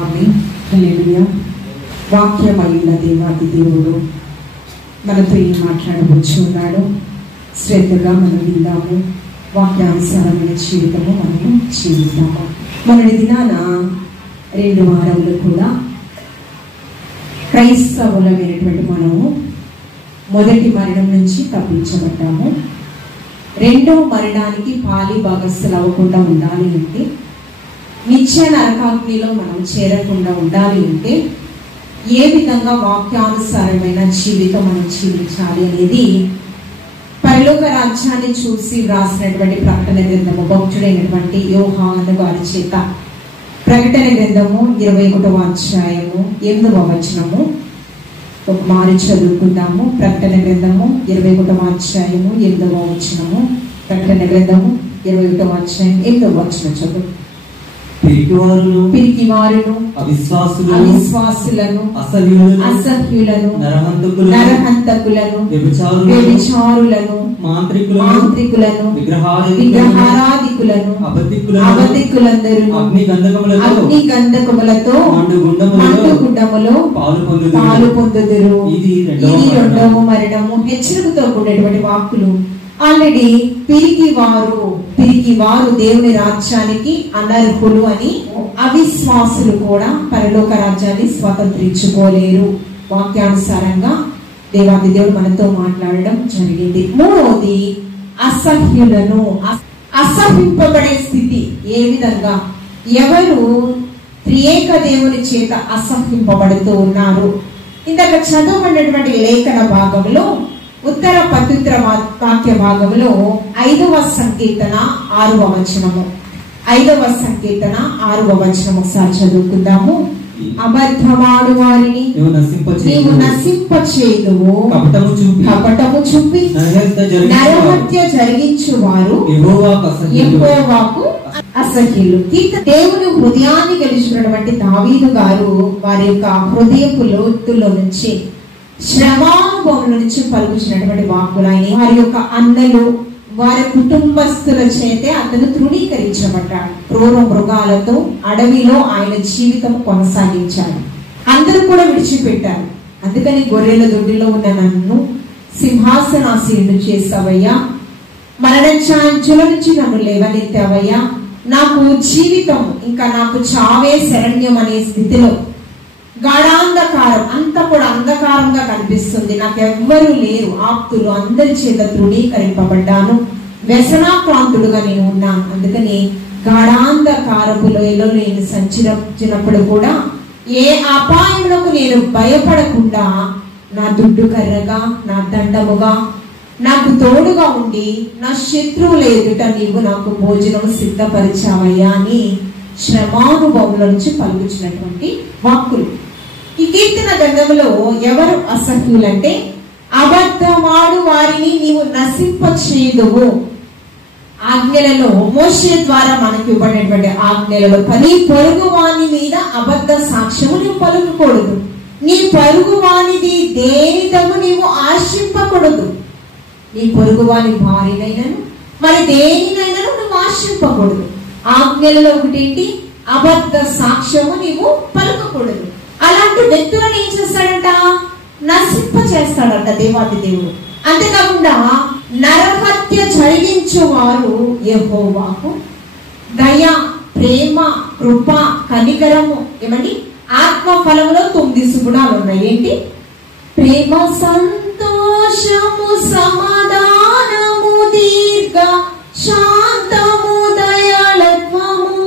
ఆమేన్. హల్లెలూయా. వాక్యమైన దేవాది దేవుడు మనతో ఏం మాట్లాడబోచున్నాడు, శ్రద్ధగా మనం విందాము. వాక్యానుసారమైన జీవితము మనము జీవితాము. మొన్నటి దినాన 2 వారములు కూడా క్రైస్తవులమైనటువంటి మనము మొదటి మరణం నుంచి తప్పించబడ్డాము. రెండవ మరణానికి పాలి భాగస్థులు అవ్వకుండా ఉండాలి అంటే, నిత్య నరకాగ్నిలో మనం చేరకుండా ఉండాలి అంటే ఏ విధంగా వాక్యానుసారమైన జీవితం మనం జీవించాలి అనేది పరలోక రాజ్యాన్ని చూసి వ్రాసినటువంటి ప్రకటన గ్రంథము భక్తుడైనటువంటి యోహాను గారి చేత ప్రకటన గ్రంథము 21వ అధ్యాయము 8వ వచనము ఒక మారి చదువుకుందాము. ప్రకటన గ్రంథము 21వ అధ్యాయము 8వ వచనము. ప్రకటన గ్రంథము 21వ అధ్యాయం 8వ వచనం చదువు. పిరికివారును అవిశ్వాసులను అసహ్యులను నరహంతకులను వ్యభిచారులను మాంత్రికులను విగ్రహారాధికులను అబద్ధికులందరూ అగ్ని గంధకములతో మండుగుండములో పాలు పొందుదురు. ఇది రెండవ మరణము. హెచ్చరికతో కూడినటువంటి వాక్కులు. ఆల్రెడీ పిరికివారు దేవుని రాజ్యానికి అనర్హులు అని, అవిశ్వాసులు కూడా పరలోక రాజ్యాన్ని స్వతంత్రించుకోలేరు. వాక్యానుసారంగా దేవాది దేవుడు మనతో మాట్లాడడం జరిగింది. మూడవది అసహ్యులను, అసహింపబడే స్థితి. ఏ విధంగా ఎవరు త్రియేక దేవుని చేత అసహింపబడుతూ ఉన్నారు? ఇందాక చదవబడినటువంటి లేఖన భాగంలో ఉత్తర పవిత్ర వాక్య భాగంలో 5వ సంకీర్తన 6వ వచనము. 5వ సంకీర్తన 6వ వచనం ఒకసారి చదువుకుందాము. అబద్ధమాడు వారిని నీవు నశింపచేయుదువు, కపటము చూపి నరహత్య జరిగించు వారు యెహోవాకు అసహ్యులు. దేవుని హృదయాన్ని గెలుచుకున్నటువంటి దావీదు గారు వారి యొక్క హృదయపు లోతుల్లో నుంచి, శ్రమానుభవం నుంచి పలుకుచినటువంటి వాక్కులు. ఆయన వారి యొక్క అన్నలు, వారి కుటుంబస్తుల చేతే అతను తృణీకరించబడ్డాడు. క్రూర మృగాలతో అడవిలో ఆయన జీవితం కొనసాగించాడు. అందరూ కూడా విడిచిపెట్టారు. అందుకని గొర్రెల దొడ్డిలో ఉన్న నన్ను సింహాసనాసీనుడు చేసావయ్యా, మరణఛాంచుల నుంచి నన్ను లేవనెత్తావయ్యా, నాకు జీవితం ఇంకా నాకు చావే శరణ్యం అనే స్థితిలో గాఢాంధకారం అంతా కూడా అంధకారంగా కనిపిస్తుంది. నాకు ఎవ్వరూ లేరు, ఆప్తులు అందరి చేత తృణీకరింపబడ్డాను, వ్యసనాక్రాంతుడుగా నేను ఉన్నాను. అందుకని గాఢాంధకారపు లోయలో నేను సంచరించినప్పుడు కూడా ఏ అపాయములకు నేను భయపడకుండా నా దుడ్డు కర్రగా, నా దండముగా నాకు తోడుగా ఉండి నా శత్రువుల ఎదుట నీవు నాకు భోజనం సిద్ధపరిచావయ్యా అని శ్రమానుభవంలో నుంచి పలుకుచినటువంటి వాక్కులు. ఈ కీర్తన గ్రంథంలో ఎవరు అసహ్యులంటే, అబద్ధమాడు వారిని నీవు నశింపచేయుదువు. ఆజ్ఞలలో మోషే ద్వారా మనకి ఇవ్వబడినటువంటి ఆజ్ఞలలో పని పొరుగు వాని మీద అబద్ధ సాక్ష్యము నువ్వు పలుకకూడదు, నీ పొరుగు వానిది దేనిదము నీవు ఆశింపకూడదు. నీ పొరుగు వాని భార్యనైనను మరి దేనినైనా నువ్వు ఆశింపకూడదు. ఆజ్ఞలలో ఒకటేంటి? అబద్ధ సాక్ష్యము నీవు పలుకకూడదు. అలాంటి వ్యక్తులను ఏం చేస్తాడంట? నశింప చేస్తాడంట దేవాది దేవుడు. అంతేకాకుండా నరహత్య జరిగించు వారు యెహోవాకు దయ, ప్రేమ, కృప, కనికరము, ఏమండి ఆత్మ ఫలములో 9 గుణాలు ఉన్నాయి. ఏంటి? ప్రేమ, సంతోషము, సమాధానము, దీర్ఘ శాంతము, దయాళత్వము,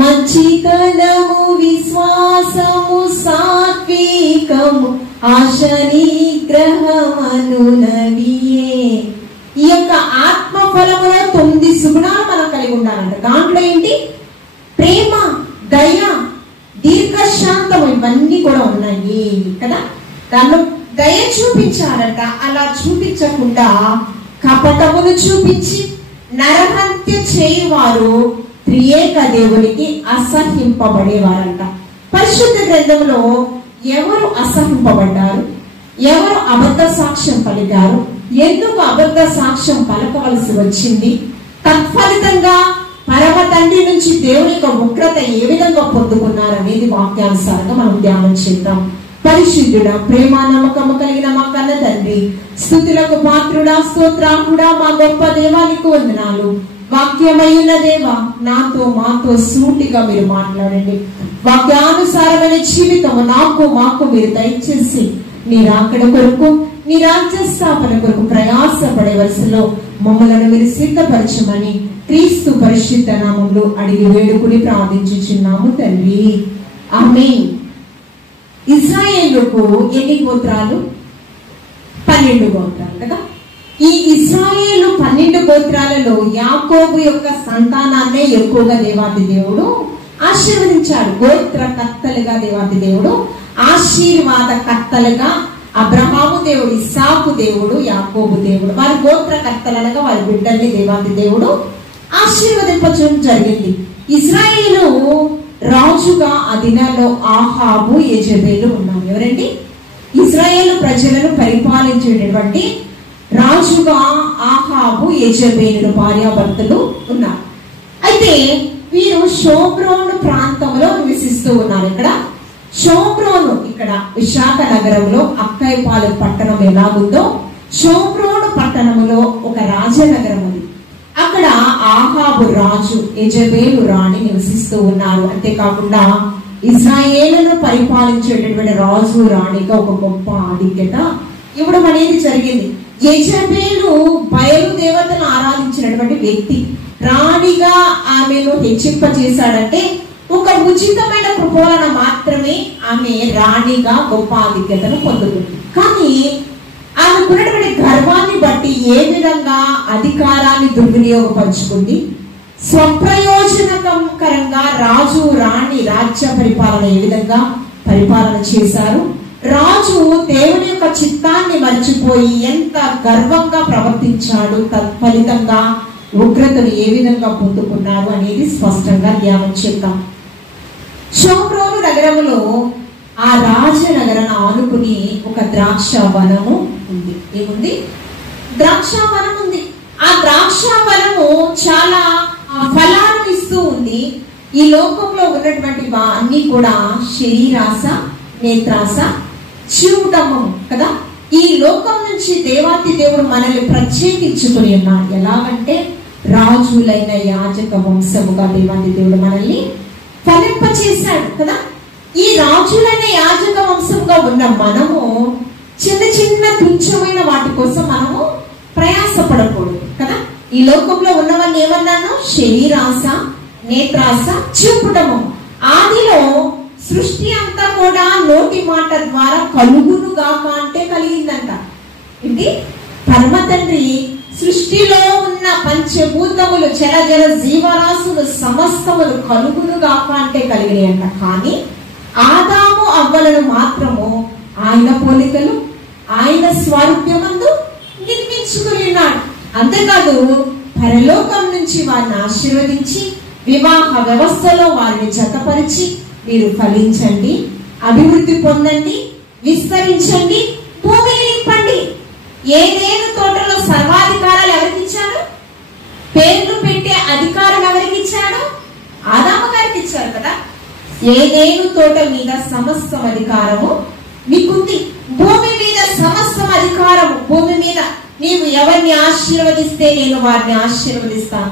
మంచితనము, విశ్వాసము, సాత్వికము, ఆశ నిగ్రహమనునవియే. ఈ యొక్క ఆత్మ ఫలముల 9 గుణాలు మనం కలిగి ఉండాలంట. దాంట్లో ఏంటి? ప్రేమ, దయ, దీర్ఘశాంతము, ఇవన్నీ కూడా ఉన్నాయి కదా. దానిలో దయ చూపించాలంట. అలా చూపించకుండా కపటమును చూపించి నరహత్య చేయువారు త్రియేక దేవునికి అసహింపబడేవారంట. పరిశుద్ధ గ్రంథంలో ఎవరు అసహింపబడ్డారు? ఎవరు అబద్ధ సాక్ష్యం పలికారు? ఎందుకు అబద్ధ సాక్ష్యం పలకవలసి వచ్చింది? తత్ఫలితంగా పరమ తండ్రి నుంచి దేవుని యొక్క ఉగ్రత ఏ విధంగా విధంగా పొందుకున్నారు అనేది వాక్యానుసారంగా మనం ధ్యానం చేద్దాం. పరిశుద్ధుడా, ప్రేమ నమ్మకము కలిగిన మా కన్న తండ్రి, స్తుతులకు పాత్రుడా, స్తోత్రాకుడా, మా గొప్ప దేవానికి వందనాలు. వాక్యమైన దేవా, నాతో మాతో సూటిగా మీరు మాట్లాడండి. వాక్యానుసారమైన జీవితము నాకు మాకు మీరు దయచేసి నీ రాకడ కొరకు, నీ రాజ్య స్థాపన కొరకు ప్రయాసపడే వరుసలో మమ్మలను మీరు సిద్ధపరచమని క్రీస్తు పరిశుద్ధ నామములో అడిగి వేడుకుని ప్రార్థించుచున్నాము తండ్రి, ఆమేన్. ఇశ్రాయేలుకు ఎన్ని గోత్రాలు? 12 గోత్రాలు కదా. ఈ ఇశ్రాయేలు 12 గోత్రాలలో యాకోబు యొక్క సంతానాన్నే ఎక్కువగా దేవాతి దేవుడు ఆశీర్వదించాడు. గోత్ర కర్తలుగా దేవాతి దేవుడు, ఆశీర్వాద కర్తలుగా అబ్రహాము దేవుడు, ఇస్సాకు దేవుడు, యాకోబు దేవుడు, వారి గోత్ర కర్తలనగా వారి బిడ్డల్ని దేవాతి దేవుడు ఆశీర్వదింపడం జరిగింది. ఇశ్రాయేలు రాజుగా ఆ దినాల్లో ఆహాబు, యెజెబెలు ఉన్నారు. ఎవరండి? ఇశ్రాయేలు ప్రజలను పరిపాలించేటటువంటి రాజుగా ఆహాబు, యెజెబెలు భార్యాభర్తలు ఉన్నారు. అయితే వీరు షోమ్రోను ప్రాంతంలో నివసిస్తూ ఉన్నారు. ఇక్కడ షోమ్రోను, ఇక్కడ విశాఖ నగరంలో అక్కయ్యపాలెం పట్టణం ఎలాగుందో, షోమ్రోను పట్టణంలో ఒక రాజనగరం అది. అక్కడ ఆహాబు రాజు, యెజెబెలు రాణి నివసిస్తూ ఉన్నారు. అంతేకాకుండా ఇశ్రాయేలును పరిపాలించేటటువంటి రాజు రాణిగా ఒక గొప్ప ఆధిక్యత ఇవ్వడం అనేది జరిగింది. యెజెబెలు బయలు దేవతను ఆరాధించినటువంటి వ్యక్తి. రాణిగా ఆమెను హెచ్చింపజేశాడంటే ఒక ఉచితమైన కృపవలన మాత్రమే ఆమె రాణిగా గొప్ప ఆధిక్యతను పొందుతుంది. కానీ ఆమెకున్నటువంటి గర్వాన్ని బట్టి ఏ విధంగా అధికారాన్ని దుర్వినియోగపరుచుకుంది, స్వప్రయోజనకరంగా రాజు రాణి రాజ్య పరిపాలన ఏ విధంగా పరిపాలన చేశారు, రాజు దేవుని యొక్క చిత్తాన్ని మర్చిపోయి ఎంత గర్వంగా ప్రవర్తించాడు, తత్ఫలితంగా ఉగ్రతను ఏ విధంగా పొందుకున్నారు అనేది స్పష్టంగా ధ్యానం చేద్దాం. షోమ్రోను నగరములో ఆ రాజనగరాన్ని ఆనుకుని ఒక ద్రాక్ష వనము ఉంది. ఏముంది? ద్రాక్ష వనం ఉంది. ఆ ద్రాక్ష వనము చాలా ఫలాలను ఇస్తూ ఉంది. ఈ లోకంలో ఉన్నటువంటి అన్ని కూడా శరీరాశ, నేత్రాశ, చూడము కదా. ఈ లోకం నుంచి దేవాతి దేవుడు మనల్ని ప్రత్యేకించుకుని ఉన్నాడు. ఎలాగంటే రాజులైన యాజక వంశముగా దేవాతి దేవుడు మనల్ని ఫలింపచేశాడు కదా. ఈ రాజులైన యాజక వంశంగా ఉన్న మనము చిన్న చిన్న తుచ్చమైన వాటి కోసం మనము ప్రయాసపడకూడదు కదా. ఈ లోకంలో ఉన్నవన్నీ ఏమన్నాను? శరీరాశ, నేత్రాశ, చూపుటము. ఆదిలో సృష్టి అంతా కూడా నోటి మాట ద్వారా కలుగును గాక అంటే కలిగిందంట. ఇది పరమ తండ్రి సృష్టిలో ఉన్న పంచభూతములు, జలజల జీవరాశులు సమస్తములు కలుగును గాక అంటే కలిగినాయంట. కానీ ఆదాము అవ్వలను మాత్రము ఆయన పోలికలు, ఆయన స్వరూప్యమందు నిర్మించుకుని ఉన్నాడు. అంతేకాదు పరలోకం నుంచి వారిని ఆశీర్వదించి వివాహ వ్యవస్థలో వారిని జతపరిచి మీరు ఫలించండి, అభివృద్ధి పొందండి, విస్తరించండి, భూమిని నింపండి. ఏదేను తోటలో సర్వాధికారాలు ఎవరికి ఇచ్చాడు? పేర్లు పెట్టే అధికారం ఎవరికి ఇచ్చాడు? ఆదాము గారికి ఇచ్చారు కదా. ఏదేను తోట మీద సమస్తం అధికారము మీకుంది. భూమి మీద సమస్తం అధికారము. భూమి మీద నీవు ఎవరిని ఆశీర్వదిస్తే నేను వారిని ఆశీర్వదిస్తాను,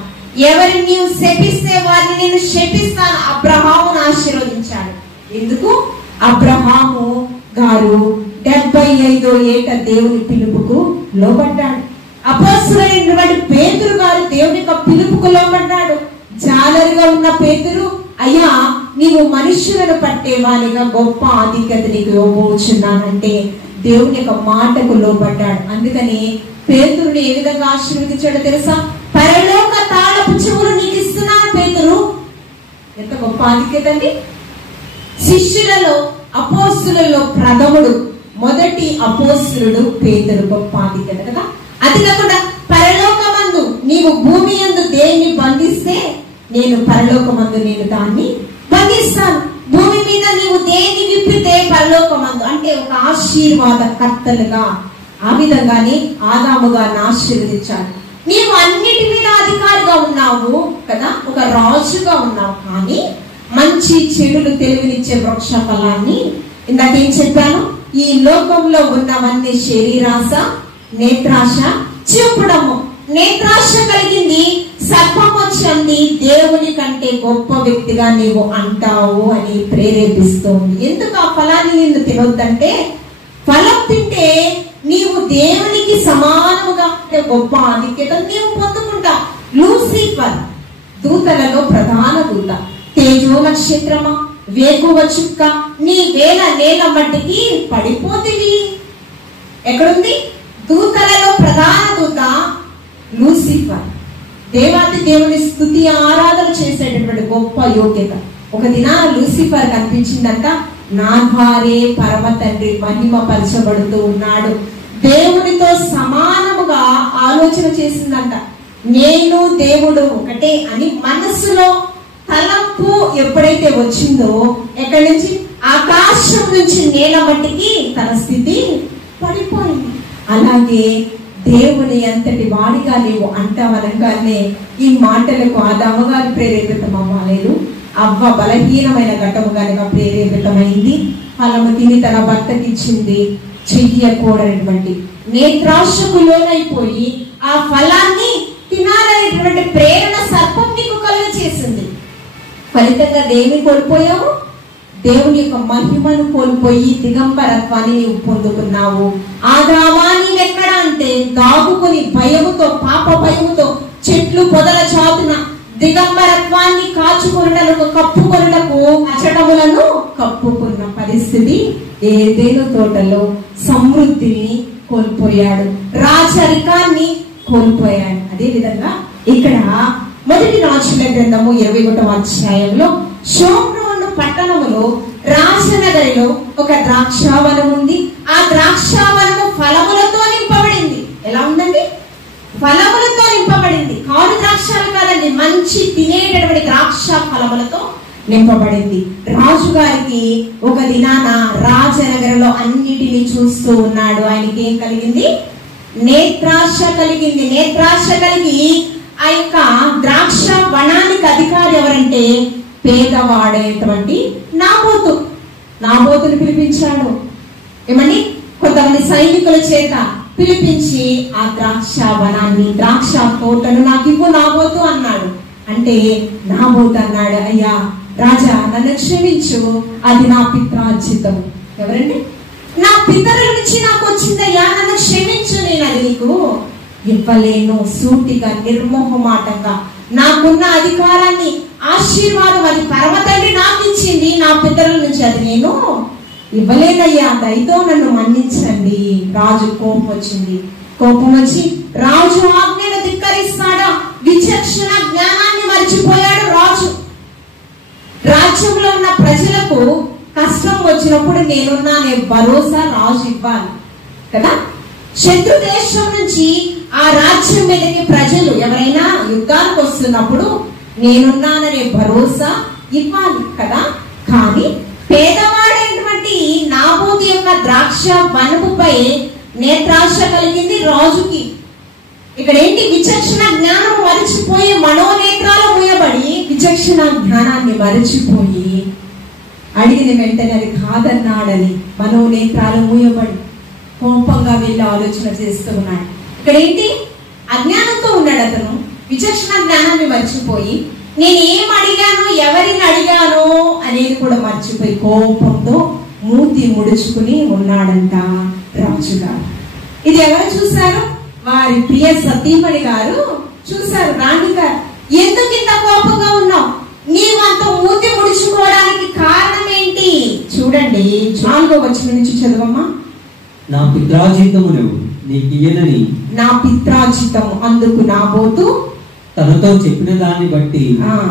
ఎవరిని నీవు శపిస్తే వారిని నేను శపిస్తాను. అబ్రహామును ఆశీర్వదించాడు. ఎందుకు? అబ్రహాము గారు 75వ ఏట దేవుని పిలుపుకు లోబడ్డాడు. అపోస్తలుడైనటువంటి పేతురు గారు దేవుని యొక్క పిలుపుకు లోబడ్డాడు. జాలరిగా ఉన్న పేతురు, అయ్యా నీవు మనుష్యులను పట్టేవానిగా గొప్ప ఆధిక్యత నీకు ఇవ్వబోచున్నానంటే దేవుని యొక్క మాటకు లోబడ్డాడు. అందుకని పేతురుని ఏ విధంగా ఆశీర్వదించాడో తెలుసా? పరలోక తాళపు చెవులు నీకు ఇస్తున్నాను పేతురు. ఎంత గొప్ప ఆధిక్యత అండి. శిష్యులలో అపోస్తులలో ప్రథముడు, మొదటి అపోస్తులుడు పేతురు. గొప్ప ఆధిక్యత కదా. అది కాకుండా పరలోకమందు నీవు భూమి యందు దేన్ని బంధిస్తే నేను పరలోకమందు నేను దాన్ని బంధిస్తాను. భూమి మీద నీవు దేన్ని విప్పితే పరలోకమందు, అంటే ఒక ఆశీర్వాద కర్తలుగా ఆ విధంగానే ఆదాము గారిని ఆశీర్వదించాడు. నీవు అన్నిటి మీద అధికారిగా ఉన్నావు కదా, ఒక రాజుగా ఉన్నావు. కానీ మంచి చెడులు తెలివినిచ్చే వృక్ష ఫలాన్ని ఇందాకేం చెప్పాను? ఈ లోకంలో ఉన్నవన్నీ శరీరాశ, నేత్రాశ, చూపడము. నేత్రాశ కలిగింది, సర్పం వచ్చింది, దేవుని కంటే గొప్ప వ్యక్తిగా నీవు అంటావు అని ప్రేరేపిస్తోంది. ఎందుకు ఆ ఫలాన్ని నిన్ను తినొద్దంటే, ఫలం తింటే నీవు దేవునికి సమానముగా గొప్ప ఆధిక్యత నీవు పొందుకుంటావు. లూసిఫర్ దూతలలో ప్రధాన దూత, తేజో నక్షత్రమా, వేకువ చుక్క, నీ వేల నేల మట్టికి పడిపోతివి. ఎక్కడుంది? దూతలలో ప్రధాన దూత లూసిఫర్. దేవాది దేవుని స్తుతి ఆరాధన చేసేటటువంటి గొప్ప యోగ్యత. ఒక దినాన లూసిఫర్ కనిపించిందంట, నా ద్వారే పరమ తండ్రి మహిమ పరచబడుతూ ఉన్నాడు, దేవునితో సమానముగా ఆలోచన చేసిందంట. నేను దేవుడు ఒకటే అని మనస్సులో తలంపు ఎప్పుడైతే వచ్చిందో, ఎక్కడి నుంచి? ఆకాశం నుంచి నేల మట్టికి తన స్థితి పడిపోయింది. అలాగే దేవుని అంతటి వాడిగా నీవు అంటావనగానే ఈ మాటలకు ఆదాము గారు ప్రేరేపితం అవ్వలేదు, అవ్వ బలహీనమైన ఘటముగానిగా ప్రేరేపితమైంది. ఫలము తిని తన భర్తకి ఇచ్చింది. చెయ్యకూడనటువంటి నేత్రాశకు లోనైపోయి ఆ ఫలాన్ని తినాలనేటువంటి ప్రేరణ సర్పం నీకు కలుగ చేసింది. ఫలితంగా దేన్ని కోల్పోయావు? దేవుని యొక్క మహిమను కోల్పోయి దిగంబరత్వాన్ని నీవు పొందుకున్నావు. ఆదామా నీవెక్కడ అంటే దాగుకుని భయముతో, పాప భయముతో చెట్లు పొదల చాటున దిగంబరత్వాన్ని కాచుకొనుటకు, కప్పుకొనుటకు అచటములను కప్పుకున్న పరిస్థితి. ఏదేను తోటలో సమృద్ధిని కోల్పోయాడు, రాజరికాన్ని కోల్పోయాడు. అదే విధంగా ఇక్కడ మొదటి రాజుల గ్రంథము 21వ అధ్యాయంలో షోమ్రోను పట్టణములో రాజనగరిలో ఒక ద్రాక్షావనం ఉంది. ఆ ద్రాక్షావనము ఫలములతో నింపబడింది. ఎలా ఉందండి? ఫలములతో నింపబడింది. కారు ద్రాక్షాలు కాదండి, మంచి తినేటటువంటి ద్రాక్ష ఫలములతో నింపబడింది. రాజుగారికి ఒక దినాన రాజనగరంలో అన్నిటినీ చూస్తూ ఉన్నాడు. ఆయనకి ఏం కలిగింది? నేత్రాశ కలిగింది. నేత్రాశ కలిగి ఆ యొక్క ద్రాక్ష వనానికి అధికారి ఎవరంటే పేదవాడేటువంటి నాబోతుని పిలిపించాడు. ఏమని? కొంతమంది సైనికుల చేత పిలిపించి ఆ ద్రాక్ష వనాన్ని, ద్రాక్ష తోటను నాకు ఇవ్వు నాబోతు అన్నాడు. అంటే నాబోతు అన్నాడు, అయ్యా రాజా నన్ను క్షమించు, అది నా పిత్రార్జితం. ఎవరండి? నా పితరుల నుంచి నాకు వచ్చిందయ్యా, నన్ను క్షమించు, నేను అది నీకు ఇవ్వలేను. సూటిగా నిర్మోహమాటంగా నాకున్న అధికారాన్ని, ఆశీర్వాదం అది పరమ తండ్రి నాకు ఇచ్చింది, నా పితరుల నుంచి అది నేను ఇవ్వలేనయ్యా, దయతో నన్ను మన్నించండి. రాజు కోపం వచ్చింది. కోపం వచ్చి రాజు ఆజ్ఞను ధిక్కరిస్తాడా? విచక్షణ జ్ఞానాన్ని మర్చిపోయాడు రాజు. రాజ్యంలో ఉన్న ప్రజలకు కష్టం వచ్చినప్పుడు నేనున్నానే భరోసా రాజు ఇవ్వాలి కదా. శత్రు దేశం నుంచి ఆ రాజ్యం మీదకి ప్రజలు ఎవరైనా యుద్ధానికి వస్తున్నప్పుడు నేనున్నాననే భరోసా ఇవ్వాలి కదా. కానీ పేదవాడైనటువంటి నాబోతు యొక్క ద్రాక్ష వనముపై నేత్రాశ కలిగింది రాజుకి. ఇక్కడ ఏంటి? విచక్షణ జ్ఞానం మరిచిపోయి, మనోనేత్రాలు మూయబడి విచక్షణ జ్ఞానాన్ని మరిచిపోయి అడిగిన వెంటనే అది కాదన్నాడని మనోనేత్రాలు మూయబడి కోపంగా వెళ్ళి ఆలోచన చేస్తూ ఉన్నాడు. ఇక్కడ ఏంటి? అజ్ఞానంతో ఉన్నాడు అతను. విచక్షణ జ్ఞానాన్ని మర్చిపోయి నేను ఏం అడిగాను, ఎవరిని అడిగాను అనేది కూడా మర్చిపోయి కోపంతో మూతి ముడుచుకుని ఉన్నాడంట రాజుగారు. ఇది ఎవరు చూశారు? వారి ప్రియ సతీమణి గారు చూశారు. రాణి గారు, ఎందుకు ఇంత కోపంగా ఉన్నావు? నీవు అంత మూతి ముడుచుకోవడానికి కారణం ఏంటి? చూడండి 4వ వచనం నుంచి చదవమ్మా. నా పిత్రార్జితమును నీకియ్యనని, నా పిత్రార్జితము అందుకు నాబోతు తనతో చెప్పిన దాన్ని బట్టి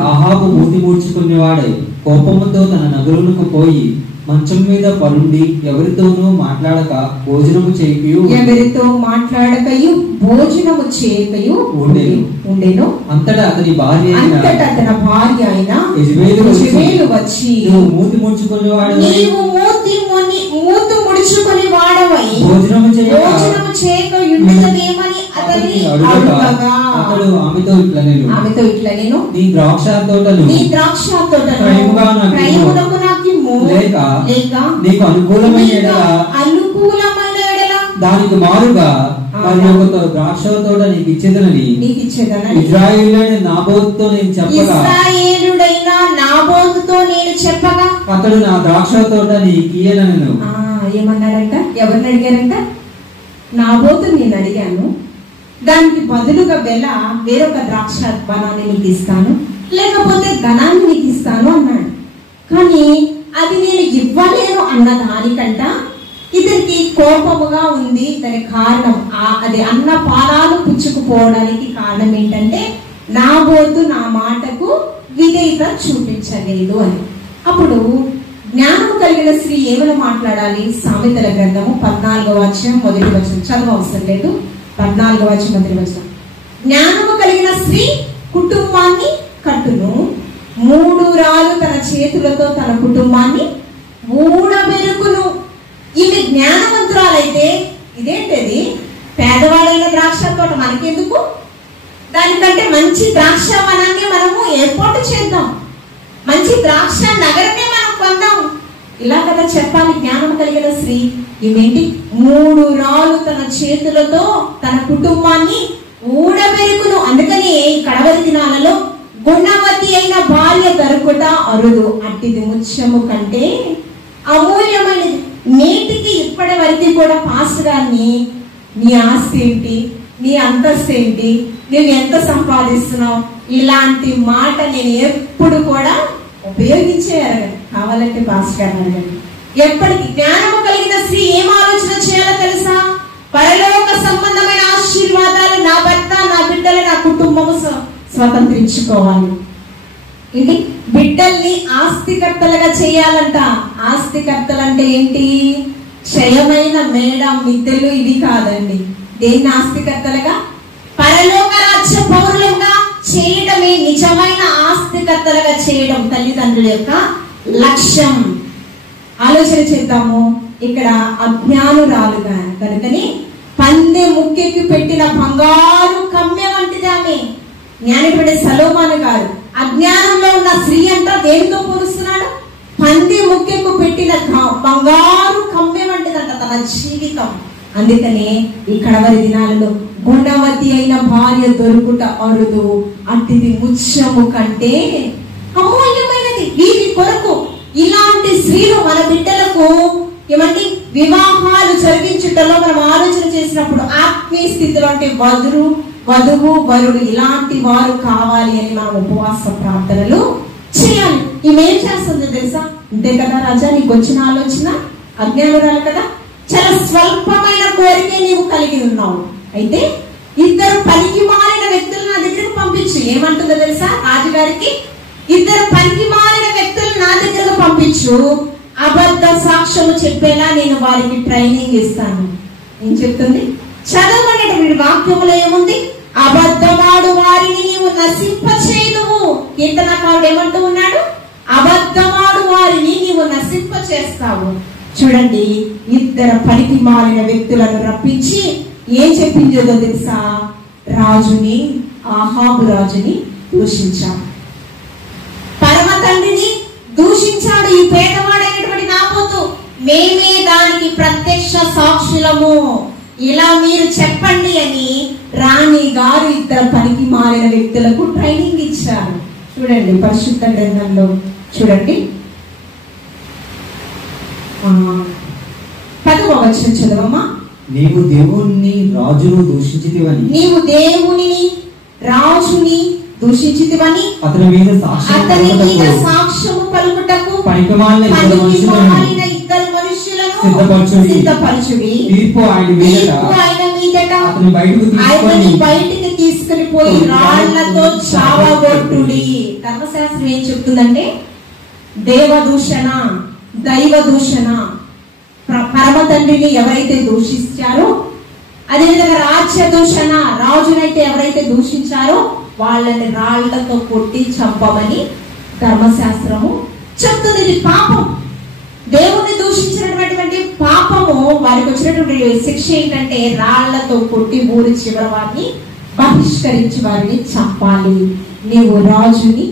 ఆహాబు మూతి మూడ్చుకునేవాడై కోపముతో తన నగరులకు పోయి మంచం మీద పరుండి ఎవరితోనూ మాట్లాడక భోజనము చేయకయు ఉండెను. అంతటా అతని భార్య అయిన యెజబెలు వచ్చి, నీవు మూతి ముడుచుకునేవాడవై భోజనము చేయక ఉండేమని అతని అతనిని అడుగగా అతడు ఆమెతో ఇట్లా నేను నీ ద్రాక్ష తోటను క్రయమునకు నాకిమ్ము, లేక నీకు అనుకూలమైన ఎడల దానికి మారుగా మరి ఒక ద్రాక్ష తోట నీకు ఇచ్చేదనని ఇశ్రాయేలుడైన నాబోతుతో నేను చెప్పగా అతడు నా ద్రాక్ష తోట నీకియ్యనను. ఏమన్నాడంట? ఎవరిని అడిగారంట? నాబోతు నేను అడిగాను, దానికి బదులుగా వేరొక ద్రాక్ష వనాన్ని నీకు ఇస్తాను, లేకపోతే ధనాన్ని నీకు ఇస్తాను అన్నాడు. కానీ అది నేను ఇవ్వలేను అన్న దానికంట ఇతనికి కోపముగా ఉంది. దానికి కారణం అది అన్న పాదాలు పుచ్చుకుపోవడానికి కారణం ఏంటంటే నాబోతు నా మాటకు విధేయత చూపించలేదు అని. అప్పుడు జ్ఞానం కలిగిన స్త్రీ ఏమైనా మాట్లాడాలి? సామెతల గ్రంథము 14వ అధ్యాయం మొదటి వచనం, చదువు అవసరం లేదు, 14వ అధ్యాయం మొదటి వచనం. జ్ఞానము కలిగిన స్త్రీ కుటుంబాన్ని కట్టును, 3 రాళ్ళు తన చేతులతో తన కుటుంబాన్ని ఊడబెరుకును. ఈమె జ్ఞానవంతురాలైతే ఇదేంటది? పేదవాడైన ద్రాక్ష తోట మనకెందుకు? దానికంటే మంచి ద్రాక్ష వనాన్ని మనము ఏర్పాటు చేద్దాం, మంచి ద్రాక్ష నగరమే మనం పొందాం, ఇలా కదా చెప్పాలి జ్ఞానం కలిగిన స్త్రీ. ఇవేంటి? 3 రాళ్ళు తన చేతులతో తన కుటుంబాన్ని ఊడబెరుకును. అందుకని కడవరి దినాలలో గుణవతి అయిన భార్య దొరుకుట అరుదు, అట్టిది ముత్యము కంటే అమూల్యమైనది. నేటికి ఇప్పటి వరకు కూడా పాస్టర్ గారిని నీ ఆస్తి ఏంటి, నీ అంతస్తు ఏంటి, నువ్వు ఎంత సంపాదిస్తున్నావు, ఇలాంటి మాట నేను ఎప్పుడు కూడా ఉపయోగించే అడగను. కావాలంటే పాస్టర్ గారిని అడగండి. ఎప్పటికీ జ్ఞానము కలిగిన స్త్రీ ఏం ఆలోచన చేయాలో తెలుసా? పరలోక సంబంధమైన ఆశీర్వాదాలు నా భర్త, నా బిడ్డలు, నా కుటుంబము స్వతంత్రించుకోవాలి. ఇది బిడ్డల్ని ఆస్తికర్తలుగా చేయాలంట. ఆస్తికర్తలు అంటే ఏంటి? క్షయమైన మేడ మిద్దెలు ఇవి కాదండి. దేన్ని ఆస్తికర్తలుగా? పరలోక రాజ్య పౌరులుగా చేయడమే నిజమైన ఆస్తికర్తలుగా చేయడం తల్లిదండ్రుల యొక్క లక్ష్యం. ఆలోచన చేద్దాము. ఇక్కడ అజ్ఞానురాలుగా కనుకని పందె ముక్కెకి పెట్టిన బంగారు కమ్మె వంటిది ఆమె. జ్ఞానిపడే సలోమాను గారు అజ్ఞానంలో ఉన్న స్త్రీ అంట దేనితో పోలుస్తున్నాడు? పంది ముక్కెకు పెట్టిన బంగారు కమ్మె వంటిదంట తన జీవితం. అందుకనే ఈ కడవరి దినాలలో గుణవతి అయిన భార్య దొరుకుట అరుదు, అట్టిది ముత్యము కంటే అమూల్యమైనది. వీరి కొరకు ఇలాంటి స్త్రీలు మన బిడ్డలకు ఏమంటే వివాహాలు జరిగించుటలో మనం ఆలోచన చేసినప్పుడు ఆత్మీయ స్థితిలో అంటే వధువు వరుడు ఇలాంటి వారు కావాలి అని మనం ఉపవాస ప్రార్థనలు చేయాలి. ఈమెం చేస్తుందో తెలుసా? అంతే కదా రాజా, నీకు వచ్చిన ఆలోచన అజ్ఞానురాలు కదా, చాలా స్వల్పమైన కోరికే నీవు కలిగి ఉన్నావు. అయితే 2 పనికి మారిన వ్యక్తులు నా దగ్గరకు పంపించు. ఏమంటుందో తెలుసా రాజుగారికి? 2 పనికి మారిన వ్యక్తులు నా దగ్గరకు పంపించు, అబద్ధ సాక్ష్యము చెప్పేలా నేను వారికి ట్రైనింగ్ ఇస్తాను. ఏం చెప్తుంది? చదవనేటువంటి వాక్యములో ఏముంది? అబద్ధమాడు వారిని నీవు నశింపచేయుదువు. కీర్తనకారుడు ఏమంటూ ఉన్నాడు? అబద్ధమాడు వారిని నీవు నశింప చేస్తావు. చూడండి, 2 పనికి మారిన వ్యక్తులను రప్పించి ఏం చెప్పిందో తెలుసా? రాజుని, ఆహాబు రాజుని దూషించాడు, పరమ తండ్రిని దూషించాడు. ఈ పేదవాడైనటువంటి నాబోతు, మేమే దానికి ప్రత్యక్ష సాక్షులము, ఇలా మీరు చెప్పండి అని రాణి గారు 2 పనికి మారిన వ్యక్తులకు ట్రైనింగ్ ఇచ్చారు. చూడండి పరిశుద్ధ గ్రంథంలో చూడండి 10వ వచనం చదవమ్మా. నీవు దేవుని రాజును దూషించితివని, నీవు దేవుని రాజుని దూషించితివని అతని మీద సాక్ష్యము పలుకుటకు పనికిమాలిన 2 మనుషులను సిద్ధపరచుడి. తీర్పు ఆయన మీదట అతని బయటికి తీసుకుని పోయి రాళ్లతో చావగొట్టుడి. ధర్మశాస్త్రం ఏం చెప్తుందంటే దేవదూషణ, దైవ దూషణ, పరమ తండ్రిని ఎవరైతే దూషించారో, అదేవిధంగా రాజ్య దూషణ, రాజునైతే ఎవరైతే దూషించారో వాళ్ళని రాళ్లతో కొట్టి చంపమని ధర్మశాస్త్రము చెప్తుంది. ఇది పాపం. దేవుని దూషణ దూషించినటువంటి పాపము వారికి వచ్చినటువంటి శిక్ష ఏంటంటే రాళ్లతో కొట్టి ఊరి చివర వారిని బహిష్కరించి వారిని చంపాలి. నీవు రాజుని,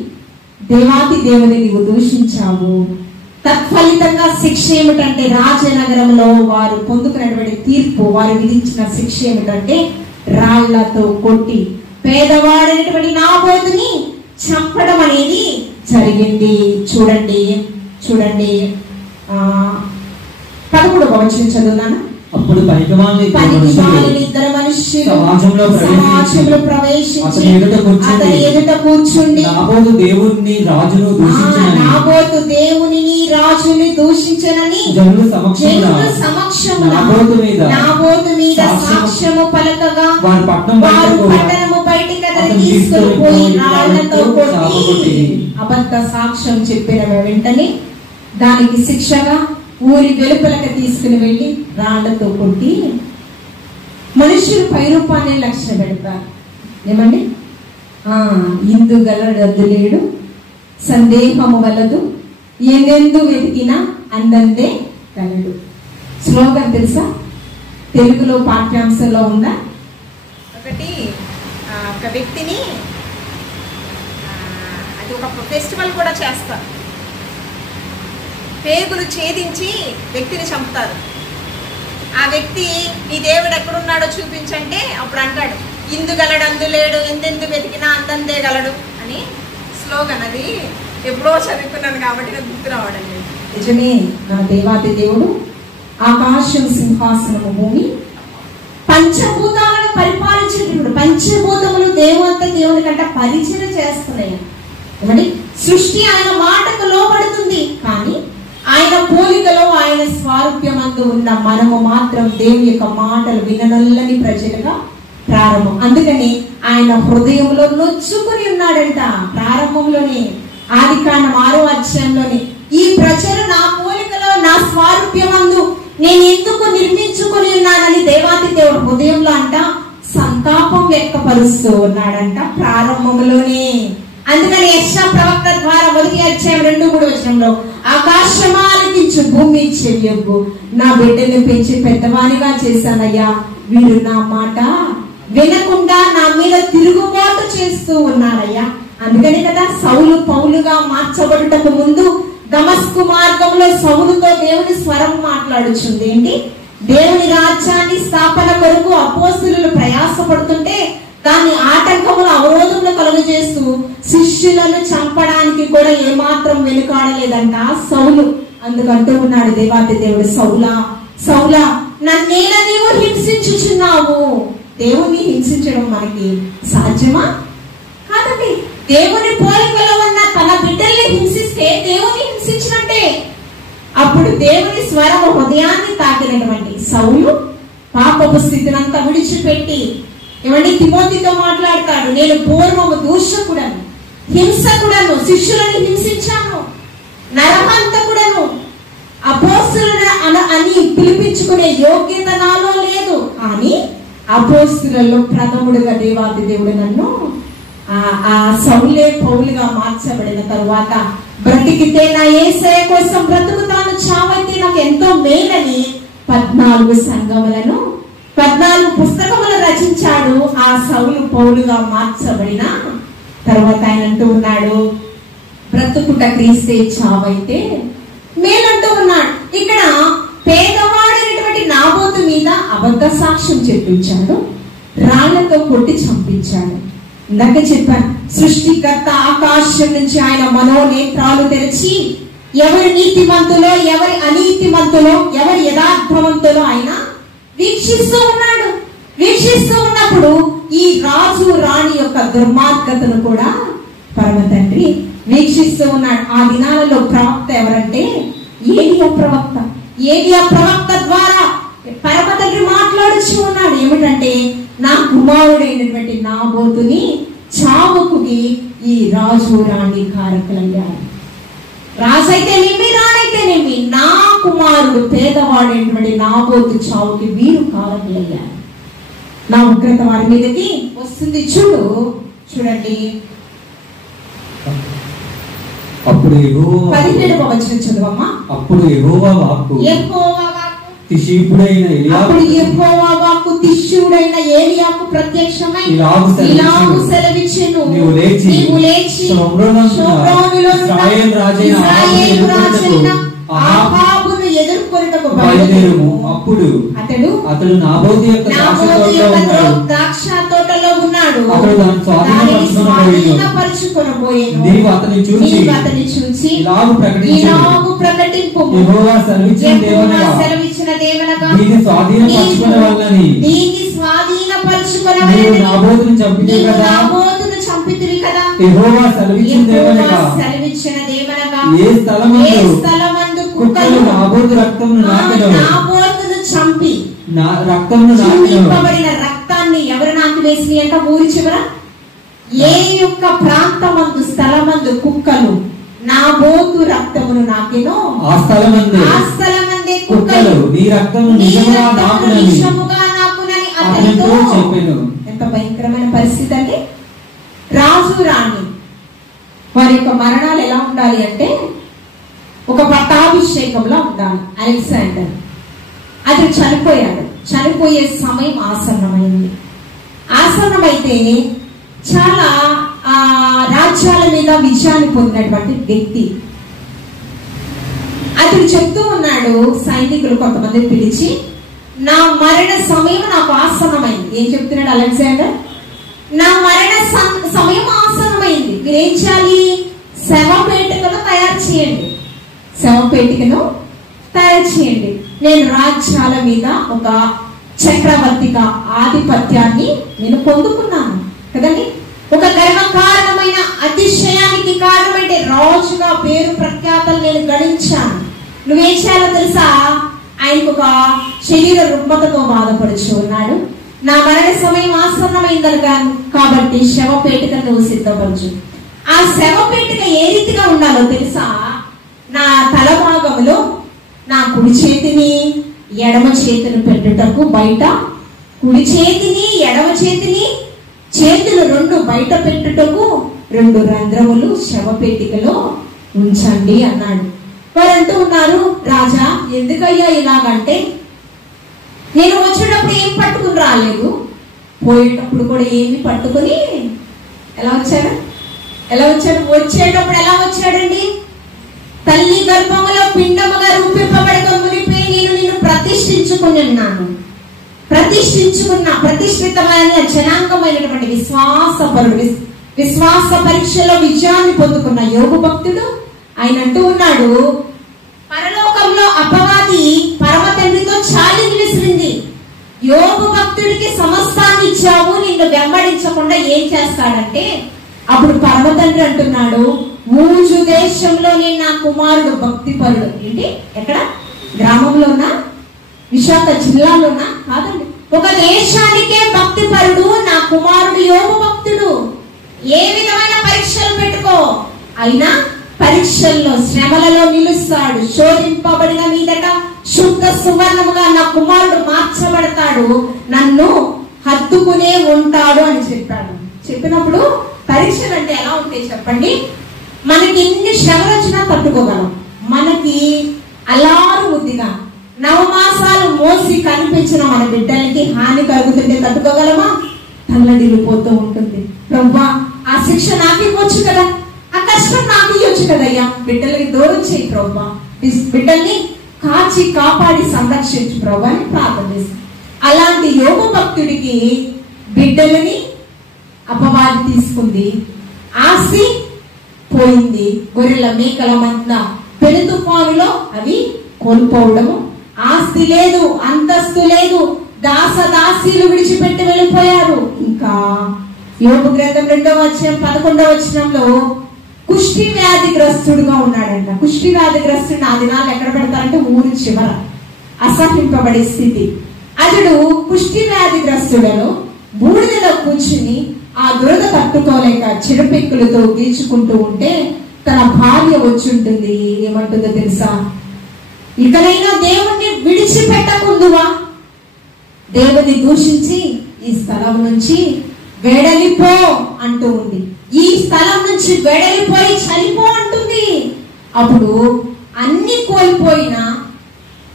దేవాతి దేవుని నీవు దూషించావు. తత్ఫలితంగా శిక్ష ఏమిటంటే రాజనగరంలో వారు పొందుకున్నటువంటి తీర్పు, వారు విధించిన శిక్ష ఏమిటంటే రాళ్లతో కొట్టి పేదవాడైనటువంటి నాబోతుని చంపడం అనేది జరిగింది. చూడండి 11వ వచనం చదువునాను. అప్పుడు పనికిమాలిన ఇద్దరు మనుషులు సమాజంలో ప్రవేశించి అతని ఎదుట కూర్చుండి నాబోతు దేవుని రాజుని దూషించనని జనుల సమక్షంలో నాబోతు మీద సాక్ష్యము పలకగా వారు పట్టణము బయటికి అతన్ని తీసుకొని పోయి రాళ్లతో కొట్టి అబద్ధ సాక్ష్యం చెప్పిన వెంటనే దానికి శిక్షగా ఊరి వెలుపలకు తీసుకుని వెళ్ళి రాళ్లతో కొట్టి మనుషులు పైరూపాన్ని లక్ష్య పెడతారు. ఏమండి? ఇందుగలడు లేడు, సందేహము వలదు, ఎందెందు వెతికినా అందందే గలడు. స్లోగన్ తెలుసా? తెలుగులో పాఠ్యాంశంలో ఉందా? ఒక వ్యక్తిని అది ఒక ఫెస్టివల్ కూడా చేస్తారు. పేగులు ఛేదించి వ్యక్తిని చంపుతారు. ఆ వ్యక్తి ఈ దేవుడు ఎక్కడున్నాడో చూపించంటే అప్పుడు అంటాడు, ఇందుగలడు అందులేడు, ఎందెందు వెతికినా అందందే గలడు అని స్లోగన్. అది ఎప్పుడో చదువుకున్నాను కాబట్టి నాకు గుర్తు రావడం లేదు. నిజమే, నా దేవాది దేవుడు ఆకాశం సింహాసనము, భూమి పంచభూతాలను పరిపాలించేటప్పుడు పంచభూతములు దేవుని కంటే పరిచయం చేస్తున్నాయి. ఏమండి? సృష్టి ఆయన మాటకు లోబడుతుంది, కానీ ఆయన పోలికలో ఆయన స్వారూప్యమందు ఉన్న మనము మాత్రం దేవుని యొక్క మాటలు విననల్లని ప్రజలుగా ప్రారంభం. అందుకని ఆయన హృదయంలో నొచ్చుకుని ఉన్నాడంట. ప్రారంభంలోనే ఆదికాండం 6వ అధ్యాయంలోనే ఈ ప్రజలు నా పోలికలో నా స్వారూప్యమందు నేను ఎందుకు నిర్మించుకుని ఉన్నానని దేవాతి దేవుడు హృదయంలో అంట సంతాపం వ్యక్తపరుస్తూ ఉన్నాడంట ప్రారంభంలోనే. అందుకని యెషయా ప్రవక్త ద్వారా 1వ అధ్యాయం 2-3 వచనంలో ఆకాశమా ఆలకించు, భూమి చెవియొగ్గు, నా బిడ్డను పెంచి పెద్దవానిగా చేశానయ్యా, వీరు నా మాట వినకుండా నా మీద తిరుగుబాటు చేస్తూ ఉన్నారయ్యా. అందుకని కదా సౌలు పౌలుగా మార్చబడుటకు ముందు దమస్కు మార్గంలో సౌలుతో దేవుని స్వరం మాట్లాడుచుంది. ఏంటి? దేవుని రాజ్యాన్ని స్థాపన కొరకు అపోస్తలులు ప్రయాసపడుతుంటే దాన్ని ఆటంకములు అవరోధములు కలుగజేస్తూ శిష్యులను చంపడానికి కూడా ఏమాత్రం వెనుకాడలేదంట సౌలు. అందుకంటూ ఉన్నాడు దేవాతి దేవుడు, సౌలా సౌలా నన్నేలా నీవు హింసించుచున్నావు. దేవుని హింసించడం మనకి సాధ్యమా? కాదండి. దేవుని పోలికలో ఉన్న తన బిడ్డల్ని హింసిస్తే దేవుని హింసించినట్టే. అప్పుడు దేవుని స్వరము హృదయాన్ని తాకినటువంటి సౌలు పాపపు స్థితిని అంతా విడిచిపెట్టి ఏమండి తిమోతితో మాట్లాడతాడు, నేను పూర్వము దూషకుడను, హింసకుడను, శిష్యులను హింసించాను, నరహంతకుడను, అపోస్తులను అని పిలిపించుకునే యోగ్యత నాలో లేదు, కానీ అపోస్తులలో ప్రథముడుగా దేవాది దేవుడు నన్ను ఆ సౌలే పౌలుగా మార్చబడిన తరువాత బ్రతికితే నా యేసయ్య కోసం బ్రతుకుతాను, చావైతే నాకు ఎంతో మేలని 14 సంఘములను 14 పుస్తకములు రచించాడు. ఆ సౌలు పౌలుగా మార్చబడిన తర్వాత ఆయన అంటూ ఉన్నాడు, బ్రతుకుట క్రీస్తే, చావైతే మేలంటూ ఉన్నాడు. ఇక్కడ పేదవాడైనటువంటి నాబోతు మీద అబద్ధ సాక్ష్యం చెప్పించాడు, రాళ్లతో కొట్టి చంపించాడు. ఇందాక చెప్పాను, సృష్టికర్త ఆకాశం నుంచి ఆయన మనోనేత్రాలు తెరిచి ఎవరి నీతిమంతులో ఎవరి అనీతిమంతులో ఎవరి యథార్థవంతులో ఆయన వీక్షిస్తూ ఉన్నాడు. వీక్షిస్తూ ఉన్నప్పుడు ఈ రాజు రాణి యొక్క దుర్మార్గతను కూడా పరమ తండ్రి వీక్షిస్తూ ఉన్నాడు. ఆ దినాలలో ప్రవక్త ఎవరంటే ఏలియా ప్రవక్త. ఏలియా ప్రవక్త ద్వారా పరమ తండ్రి మాట్లాడుచూ ఉన్నాడు. ఏమిటంటే నా కుమారుడైనటువంటి నాబోతుని చావుకుకి ఈ రాజు రాణి కారకులయ్యారు. రాజైతేనేమి రాణైతేనేమి నా కుమారుడు పేదవాడైనటువంటి నాబోతు చావుకి వీరు కారకులయ్యారు. నా ఉగ్రత వారి మీదకి వస్తుంది. చూడండి అప్పుడు యెహోవా 17వ వచనం చదువమ్మా. అప్పుడు యెహోవా వాక్కు తిష్బీయుడైన ఏలీయాకు ప్రత్యక్షమై ఇలాగు సెలవిచ్చెను, నీవు లేచి షోమ్రోనులో ఇశ్రాయేలు రాజైన అహాబును ఎదుర్కొనుటకు బయలుదేరుము. అప్పుడు అతడు నాబోతు యొక్క ద్రాక్ష తోటలో ఉన్నాడు. అతడు దాన్ని స్వాధీనపరచుకొనబోయెను. నీవు అతని చూచి ఇలాగు ప్రకటింపుము, యెహోవా సెలవిచ్చిన దేవనగా దీన్ని స్వాధీనపరచుకొనవలెనని నీవు నాబోతును చంపితివి కదా. యెహోవా సెలవిచ్చిన దేవనగా ఏ స్థలమందు కుక్కలు నాబోతు రక్తమును నాకెదవు చంపి రక్తాన్ని ఎవరు నాకివేసి అంట ఊరి చివర ఏ యొక్క ప్రాంతమందు స్థలమందు కుక్కలు నాబోతు రక్తమును నాకెనో ఆ స్థలమందే కుక్కలు నీ రక్తమును నిజముగా నాకునని అతనితో చెప్పెను. ఎంత భయంకరమైన పరిస్థితి అండి. రాజు రాణి వారి యొక్క మరణాలు ఎలా ఉండాలి అంటే ఒక పట్టాభిషేకంలో ఉండాలి. అలెగ్జాండర్ అతను చనిపోయాడు. చనిపోయే సమయం ఆసన్నమైంది. ఆసన్నమైతే చాలా రాజ్యాల మీద విజయాన్ని పొందినటువంటి వ్యక్తి అతడు చెప్తూ ఉన్నాడు. సైనికులు కొంతమంది పిలిచి, నా మరణ సమయం నాకు ఆసన్నమైంది. ఏం చెప్తున్నాడు అలెగ్జాండర్? నా మరణ సమయం ఆసన్నమైంది. మీరేం చేయాలి? శవపేటికను తయారు చేయండి. శవపేటికను తయారు చేయండి. నేను రాజ్యాల మీద ఒక చక్రవర్తిగా ఆధిపత్యాన్ని నేను పొందుకున్నాను కదండి. ఒక గర్వకారణమైన అతిశయానికి కారణమంటే రాజుగా పేరు ప్రఖ్యాతలు నేను గణించాను. నువ్వేం చేయాలో తెలుసా? ఆయనకు ఒక శరీర రుగ్మతతో బాధపడుచు ఉన్నాడు. నా మరణ సమయం ఆసన్నమైందని కాబట్టి శవపేటిక నువ్వు సిద్ధపరచు. ఆ శవపేటిక ఏ రీతిగా ఉండాలో తెలుసా? నా తల భాగంలో నా కుడి చేతిని ఎడమ చేతిని పెట్టుటకు బయట, కుడి చేతిని ఎడమ చేతులు రెండు బయట పెట్టుటకు 2 రంధ్రములు శవపేటికలో ఉంచండి అన్నాడు. వారు అంటూ ఉన్నారు, రాజా ఎందుకయ్యా ఇలాగంటే, నేను వచ్చేటప్పుడు ఏం పట్టుకుని రాలేదు, పోయేటప్పుడు కూడా ఏమి పట్టుకుని ఎలా వచ్చాడు? వచ్చేటప్పుడు ఎలా వచ్చాడండి? తల్లి గర్భములో పిండముగా రూపింపబడక మునిపే నేను నిన్ను ప్రతిష్ఠించుకున్నాను. ప్రతిష్ఠితమైన జనాంగమైనటువంటి విశ్వాస పరీక్షలో విజయాన్ని పొందుకున్న యోగు భక్తుడు ఆయన అంటూ ఉన్నాడు, పరలోకంలో అపవాది పరమ తండ్రితో చాలిని విసిరింది. యోగు భక్తుడికి సమస్తాన్ని ఇచ్చావు, నిన్ను వెంబడించకుండా ఏం చేస్తాడంటే, అప్పుడు పరమ తండ్రి అంటున్నాడు, ఊజు దేశంలో నేను నా కుమారుడు భక్తిపరుడు. ఏంటి? ఎక్కడ? గ్రామంలోనా? విశాఖ జిల్లాలోనా? కాదండి, ఒక దేశానికే భక్తిపరుడు నా కుమారుడు యోగు భక్తుడు. ఏ విధమైన పరీక్షలు పెట్టుకో, అయినా పరీక్షల్లో శ్రమలలో నిలుస్తాడు. శోధింపబడిన మీదట శుద్ధ సువర్ణముగా నా కుమారుడు మార్చబడతాడు, నన్ను హత్తుకునే ఉంటాడు అని చెప్పాడు. చెప్పినప్పుడు పరీక్షలు అంటే ఎలా ఉంటాయి చెప్పండి? మనకి ఎన్ని శ్రమలు వచ్చినా తట్టుకోగలం. మనకి అల్లారు బుద్ధిగా నవమాసాలు మోసి కనిపించిన మన బిడ్డలకి హాని కలుగుతుంటే తట్టుకోగలమా? తల్లడిల్లిపోతూ ఉంటుంది. ప్రభువా, ఆ శిక్ష నాకు ఇవ్వచ్చు కదా, ఆ కష్టం నాకు ఇవ్వచ్చు కదయ్యా, బిడ్డలకి దూరం చేయి ప్రభువా, బిడ్డల్ని కాచి కాపాడి సంరక్షించు ప్రభు అని ప్రార్థన చేస్తాం. అలాంటి యోగ భక్తుడికి బిడ్డలని అపవాది తీసుకుంది, ఆస్తి పోయింది, గొర్రెల మేకల మంద పెను తుఫానులో అవి కోల్పోవడము, ఆస్తి లేదు, అంతస్తు లేదు, దాసదాసీలు విడిచిపెట్టి వెళ్ళిపోయారు. ఇంకా యోబు గ్రంథం 2వ అధ్యాయం 11వ వచనంలో కుష్టి వ్యాధిగ్రస్తుడుగా ఉన్నాడంట. కుష్టి వ్యాధిగ్రస్తుడిని ఆ దినాలు ఎక్కడ పెడతారంటే ఊరి చివర, అసహింపబడే స్థితి. అతడు కుష్టి వ్యాధిగ్రస్తుడను బూడిదలో కూర్చుని ఆ దురద తట్టుకోలేక చిరుపెక్కులతో గీల్చుకుంటూ ఉంటే తన భార్య వచ్చి ఉంటుంది. ఏమంటుందో తెలుసా? ఇకనైనా దేవుణ్ణి విడిచిపెట్టకుందువా, దేవుని దూషించి ఈ స్థలం నుంచి వెడలిపో అంటూ ఉంది. ఈ స్థలం నుంచి వెడలిపోయి చనిపో అంటుంది. అప్పుడు అన్ని కోల్పోయిన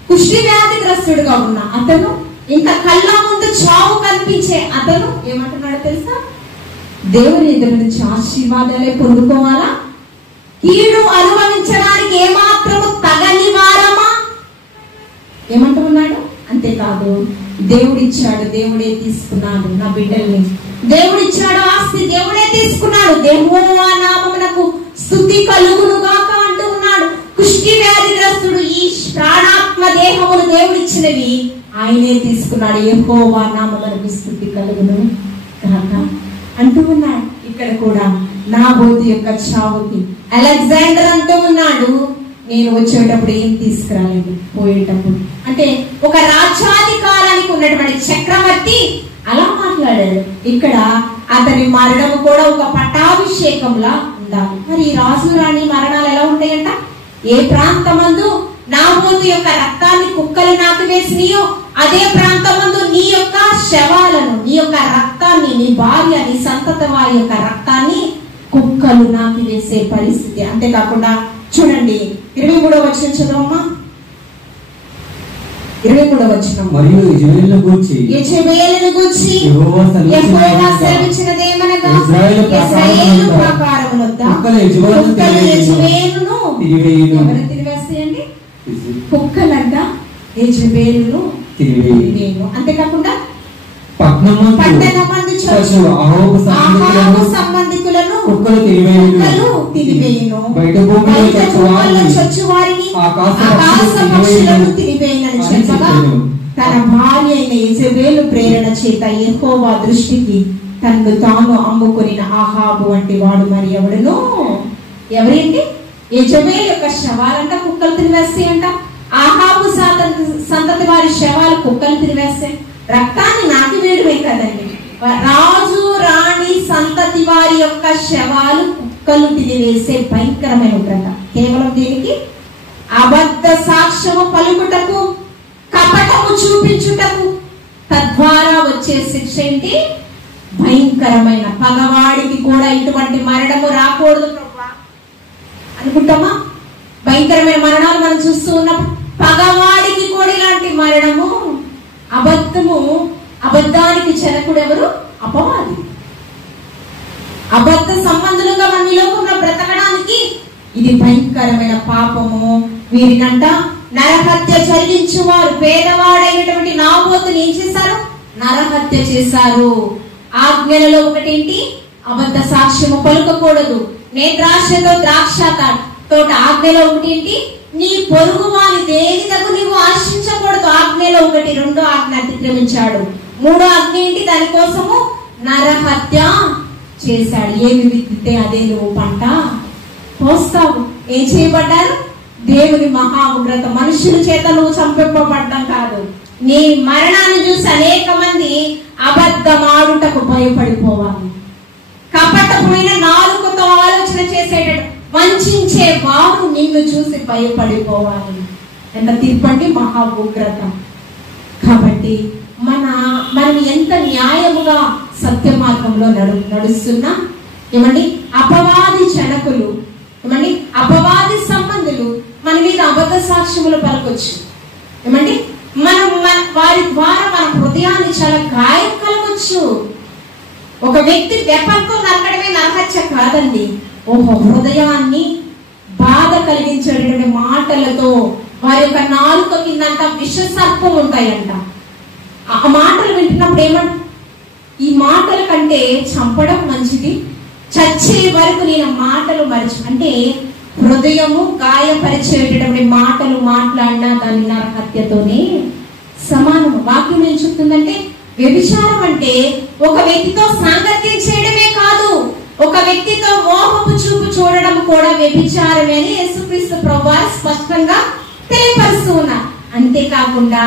కుష్టి వ్యాధిగ్రస్తుడుగా ఉన్న అతను, ఇంకా కళ్ళ ముందు చావు కనిపించే అతను ఏమంటున్నాడో తెలుసా? దేవుని ఎదురు నుంచి ఆశీర్వాదాలే పొందుకోవాలా? కీడు అనుభవించడానికి ఏమాత్రము తగని వారమా? ఏమంటున్నాడు? అంతేకాదు, దేవుడిచ్చాడు, దేవుడే తీసుకున్నాడు నా బిడ్డల్ని, దేవుడిచ్చాడు ఆస్తి, దేవుడే తీసుకున్నాడు, యెహోవా నామమునకు స్తుతి కలుగును గాక అంటూ ఉన్నాడు. కుష్టి వ్యాధిగ్రస్తుడు ఈ ప్రాణాత్మ దేహములు దేవుడిచ్చినవి ఆయనే తీసుకున్నాడు. యెహోవా నామమునకు స్తుతి కలుగును గాక అంటూ ఉన్నాడు. ఇక్కడ కూడా నాబోతు యొక్క చావుకి అలెగ్జాండర్ అంటూ ఉన్నాడు, నేను వచ్చేటప్పుడు ఏం తీసుకురాలేదు, పోయేటప్పుడు. అంటే ఒక రాజ్యాధికారానికి ఉన్నటువంటి చక్రవర్తి అలా మాట్లాడాడు. ఇక్కడ అతని మరణం కూడా ఒక పట్టాభిషేకంలా ఉండాలి. మరి ఈ రాజు రాణి మరణాలు ఎలా ఉంటాయంట? ఏ ప్రాంతమందు నాబోతు యొక్క రక్తాన్ని కుక్కలు నాటివేసినాయో అదే ప్రాంతమందు నీ యొక్క శవాలను, నీ యొక్క రక్తాన్ని, నీ భార్య, నీ సంతతి వారి యొక్క రక్తాన్ని కుక్కలు నాటివేసే పరిస్థితి. అంతేకాకుండా చూడండి 23వ వచనం చదవమ్మా. 23వ వచనం. మరియు యెజబెలును గూర్చి యెహోవా సెలవిచ్చినదేమనగా, ఇశ్రాయేలు ప్రాకారమునొద్ద కుక్కలు యెజబెలును ఎవరు తిరివేస్తాయండి? కుక్కలంట యెజబెలును తిరివేయును. అంతేకాకుండా పట్టణమందు అహాబు సంబంధికులను కుక్కలు తిరివేయును, బయట భూమిలో చచ్చువారిని ఆకాశ పక్షులను తిరివేయునని చెప్పగా, తన భార్య అయిన యెజబెలు ప్రేరణ చేత యెహోవా దృష్టికి తనను తాను అమ్ముకొనిన అహాబు వంటి వాడు మరి ఎవడును? ఎవరేంటి? యెజబెలు యొక్క శవాలంట కుక్కలు తిరివేస్తాయంట. అహాబు సంతతి వారి శవాలు కుక్కలు తిరివేస్తాయి. రక్తాన్ని నాటివేయడమే కదండి, రాజు రాణి సంతతి వారి యొక్క శవాలు కుక్కలు తినివేసే భయంకరమైన ఉగ్రత. కేవలం దీనికి అబద్ధ సాక్ష్యము పలుకుటకు, కపటము చూపించుటకు, తద్వారా వచ్చే శిక్ష ఏంటి? భయంకరమైన. పగవాడికి కూడా ఇటువంటి మరణము రాకూడదు ప్రభువా అనుకుంటామా? భయంకరమైన మరణాలు మనం చూస్తూ ఉన్నప్పుడు పగవాడికి కూడా ఇలాంటి మరణము. అబద్ధానికి జనకుడు ఎవరు? అపవాది. అబద్ధ సంబంధులుగా మన ఈ లోకంలో బ్రతకడానికి ఇది భయంకరమైన పాపము. వీరినంట నరహత్య జరిగించువారు, పేదవాడైనటువంటి నాబోతుని ఏం చేశారు? నరహత్య చేశారు. ఆజ్ఞలలో ఒకటేంటి? అబద్ధ సాక్ష్యము పలుకకూడదు. నేత్రాశతో ద్రాక్ష తోట ఆజ్ఞలో ఒకటేంటి? నీ పొరుగు వాని దేని దగ్గర నీవు ఆశించకూడదు. ఆజ్ఞలో ఒకటి. రెండో ఆజ్ఞ అతిక్రమించాడు. మూడో ఆజ్ఞ ఏంటి? దానికోసము నరహత్య చేశాడు. ఏమి విత్తితే అదే నువ్వు పంట పోస్తావు. ఏం చేయబడ్డారు? దేవుని మహా ఉగ్రత. మనుషుల చేత నువ్వు చంపింపబడ్డం కాదు. నీ మరణాన్ని చూసి అనేక మంది అబద్ధమాడుటకు భయపడిపోవాలి. కపటమైన నాలుకతో ఆలోచన చేసేటట్టు వంచే వారు నిన్ను చూసి భయపడిపోవాలి. ఎంత తీర్పండి, మహా ఉగ్రత. కాబట్టి మనం ఎంత న్యాయముగా సత్య మార్గంలో నడుస్తున్నా ఏమండి, అపవాది జనకులు, ఏమండి, అపవాది సంబంధులు మన మీద అబద్ధ సాక్ష్యములు పలకొచ్చు. ఏమండి, వారి ద్వారా మన హృదయాన్ని చాలా గాయం కలగొచ్చు. ఒక వ్యక్తి వెపంతో నరకడమే నరహత్య కాదండి. హృదయాన్ని బాధ కలిగించేటువంటి మాటలతో వారి యొక్క నాలుక కిందంట విష సర్పం ఉంటాయంట. ఆ మాటలు వింటున్నప్పుడు ఏమంట, ఈ మాటల కంటే చంపడం మంచిది, చచ్చే వరకు నేను మాటలు అంటే హృదయము గాయపరిచేటటువంటి మాటలు మాట్లాడినా దాని నరహత్యతోనే సమానము. వాక్యం ఏం చెప్తుందంటే, వ్యభిచారం అంటే ఒక వ్యక్తితో సాంగత్యం చేయడమే కాదు, ఒక వ్యక్తితో మోహపు చూపు చూడడం కూడా వ్యభిచారమే అని యేసుక్రీస్తు ప్రభువారు స్పష్టంగా తెలియపరుస్తూ ఉన్నారు. అంతేకాకుండా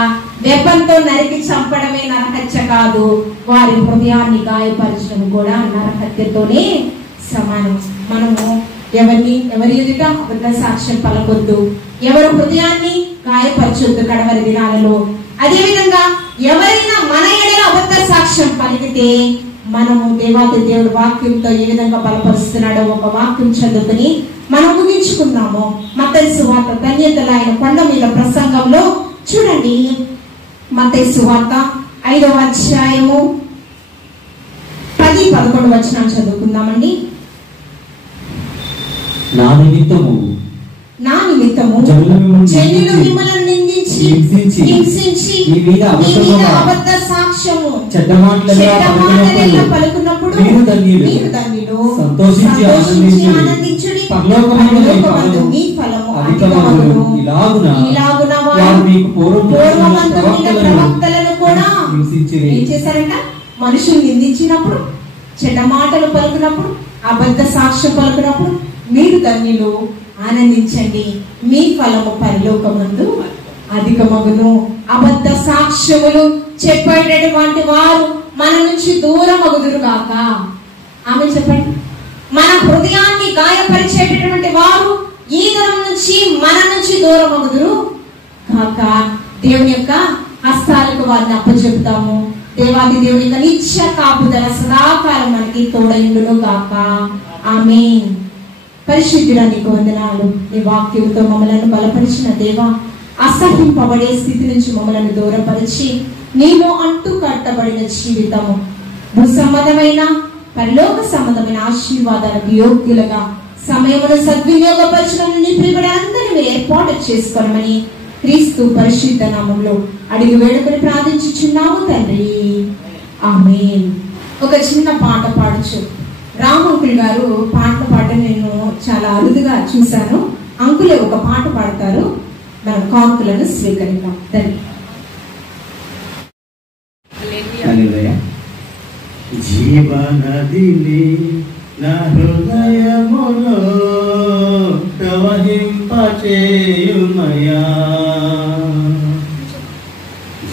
వెపంతో నరికి చంపడమే నరహత్య కాదు, వారి హృదయాన్ని గాయపరచడం కూడా నరహత్యతోనే సమానం. మనము ఎవరి ఎదుట అబద్ధ సాక్ష్యం పలకొద్దు, ఎవరి హృదయాన్ని గాయపరచొద్దు కడవరి దినాలలో. అదేవిధంగా ఎవరైనా మన ఎడల అబద్ధ సాక్ష్యం పలికితే మనము దేవాది దేవుడు వాక్యంతో ఏ విధంగా బలపరుస్తున్నాడో ఒక వాక్యం చదువుకుని మనం ముగించుకున్నాము. మత్తయి సువార్త ధన్యతలు ఆయన కొండ మీద ప్రసంగంలో చూడండి, మత్తయి సువార్త 5వ అధ్యాయము 10-11 వచనాలు చదువుకుందామండి. నా నిమిత్తము జనులు మిమ్మల్ని నిందించి హింసించి మీ మీద అబద్ధ సాక్ష్యము చెడ్డ మాటలు పలుకున్నప్పుడు మీరు ధన్యులు, సంతోషించి ఆనందించుడి, పరలోకమందు మీ ఫలము అధికమగును. ఇలాగున వారు మీకు పూర్వమందు ప్రవక్తలను కూడా ఏం చేశారంట? మనుషులు నిందించినప్పుడు, చెడ్డ మాటలు పలుకున్నప్పుడు, అబద్ధ సాక్ష్యం పలుకున్నప్పుడు మీరు ధన్యులు, ఆనందించండి, మీ ఫలము పరలోకమందు అధికమగును. అబద్ధ సాక్ష్యములు చెప్పేటటువంటి వారు మన నుంచి దూరం అగుదురు గాక. ఆమె చెప్పండి. మన హృదయాన్ని గాయపరిచేటటువంటి వారు ఈ తరం నుంచి మన నుంచి దూరం అగుదురు కాక. దేవుని యొక్క హస్తాలకు వారిని అప్పచెప్తాము. దేవాది దేవుని యొక్క నిత్య కాపుదల సదాకాలం మనకి తోడైండును గాక. ఆమేన్. పరిశుద్ధుడా నీకు వందనాలు. నీ వాక్యంతో మమ్మలను బలపరిచిన దేవా, అసహింపబడే స్థితి నుంచి మమ్మలను దూరపరిచి నీవు అంటూ కట్టబడిన జీవితము భూసంబంధమైన పరలోక సంబంధమైన ఆశీర్వాదాలకు యోగ్యులుగా సమయమును సద్వినియోగపరచడం నీ ప్రియులందరినీ ఏర్పాటు చేసుకోమని క్రీస్తు పరిశుద్ధ నామంలో అడిగి వేడుకొని ప్రార్థించుచున్నాము తండ్రి. ఆమేన్. ఒక చిన్న పాట పాడచ్చు. రామ్ అంకుల్ గారు పాట పాడడం నేను చాలా అరుదుగా చూశాను. అంకులే ఒక పాట పాడతారు. మనం కానుకలను స్వీకరిద్దాం. జీవనదిని నా హృదయములో ప్రవహింపచేయుమయా,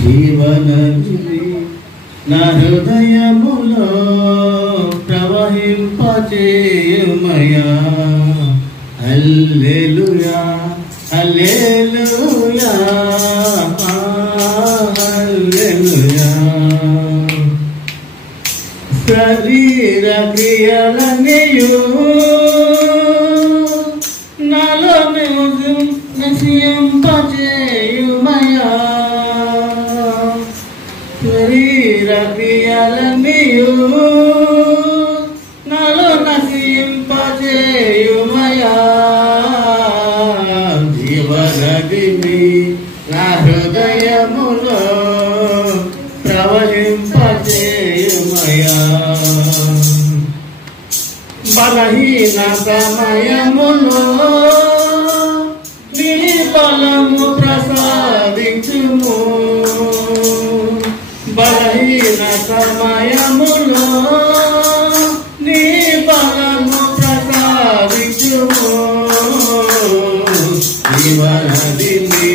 జీవనదిని నా హృదయములో ప్రవహింపచేయుమయా. హల్లెలూయా హల్లెలూయా హల్లెలూయా. శరీర క్రియలనియు నాలో నశింపచేయుమయా, శరీర క్రియలనియు నాలో నశింపచేయుమయా. జీవనదిని నా హృదయములో ప్రవహింపచేయుమయా. బలహీన సమయములో నీ బలము ప్రసాదించుము, బలహీన సమయములో నీ బలము ప్రసాదించుము. జీవనదిని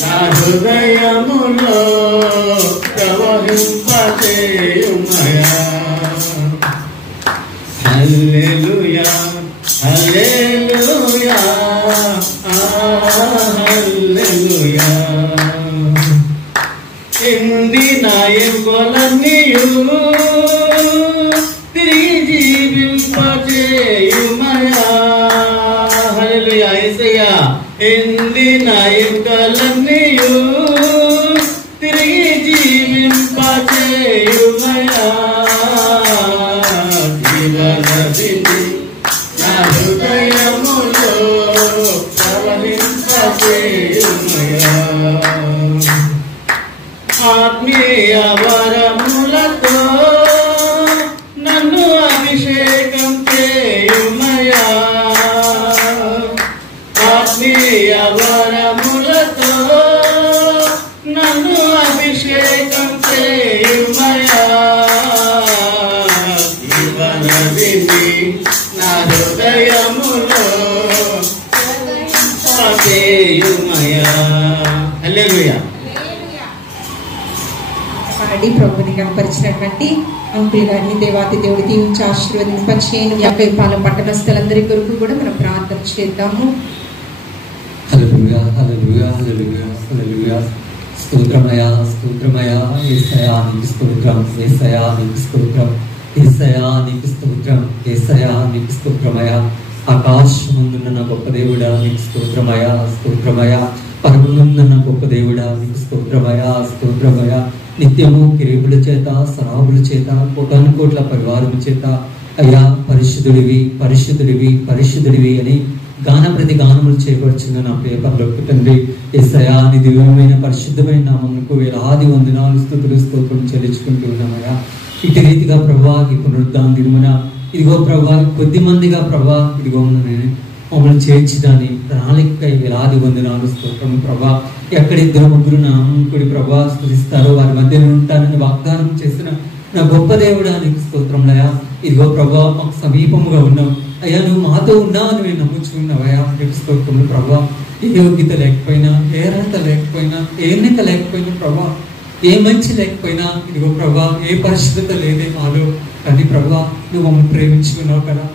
నా హృదయములో ప్రవహింపచేయుమయా. హల్లెలూయా హల్లెలూయా హల్లెలూయా. ఎండిన ఎముకలన్నీయు తిరిగి జీవింపచేయుమయా. హల్లెలూయా యేసయ్యా. ఎండిన ఎముకలన్నీయు తిరిగి జీవింపచేయుమయా. జీవనదిని నా హృదయములో ప్రవహింపచేయుమయా. ఆత్మీయ వరములతో నన్ను అభిషేకం చేయుమయా, ఆత్మీయ వరములతో నన్ను అభిషేకం చేయుమయా. జీవనదిని నా హృదయములో ప్రవహింపచేయుమయా. హల్లెలూయా. పాడి ప్రభుని కనపరిచినటువంటి అంకుల్ గారిని దేవాతి దేవుడి దీవించి ఆశీర్వదింపచేయను. 50 పాలెం పట్టణస్థులందరి కొరకు కూడా మనం ప్రార్థన చేద్దాము. హల్లెలూయా హల్లెలూయా హల్లెలూయా హల్లెలూయా. స్తోత్రమయా స్తోత్రమయా యేసయ్యా నీకు స్తోత్రం, యేసయ్యా నీకు స్తోత్రం, యేసయ్యా నీకు స్తోత్రం, యేసయ్యా నీకు స్తోత్రమయ్యా. ఆకాశమందున్న నా గొప్ప దేవుడా నీకు స్తోత్రమయ్యా, స్తోత్రమయ్యా. పరమునందున్న గొప్ప దేవుడా నీకు స్తోత్రమయ్యా, స్తోత్రమయ్యా. నిత్యము కిరీపుల చేత, సరాబుల చేత, కోటాను కోట్ల పరివారం చేత అయ్యా పరిశుద్ధుడివి, పరిశుద్ధుడివి, పరిశుద్ధుడివి అని గాన ప్రతి గానములు చేయబడుచున్న నా ప్రియ పరలోక తండ్రి యేసయ్యా నీ దివ్యమైన పరిశుద్ధమైన నామమునకు వేలాది వందనాలు స్తుతులు స్తోత్రం చెల్లించుకుంటూ ఉన్నామయ్యా. ఇటు రీతిగా ప్రభా ఈ పునరుద్ధాన దినమున ఇదిగో ప్రభా కొద్ది మందిగా ప్రభా ఇదిగో మమ్మల్ని చేర్చిదాని ప్రణాళికై వేలాది వందనాలు స్తోత్రం ప్రభా. ఎక్కడిద్దరు ముగ్గురు నామకుడి ప్రభా స్తుతిస్తారో వారి మధ్య ఉంటానని వాగ్దానం చేసిన నా గొప్ప దేవుడా నీకు స్తోత్రంలయా. ఇదిగో ప్రభా మాకు సమీపముగా ఉన్నావు అయ్యా, నువ్వు మాతో ఉన్నావు అని మేము నమ్ముచున్నావయ్యా నీకు స్తోత్రములు ప్రభా. ఏ యోగ్యత లేకపోయినా, ఏ అర్హత లేకపోయినా, ఏ ఎన్నిక లేకపోయినా ప్రభా, ఏ మంచి లేకపోయినా ఇదిగో ప్రభా ఏ పరిశుద్ధత లేదే మాలో, కానీ ప్రభా నువ్వు మమ్మల్ని ప్రేమించుకున్నావు కదా.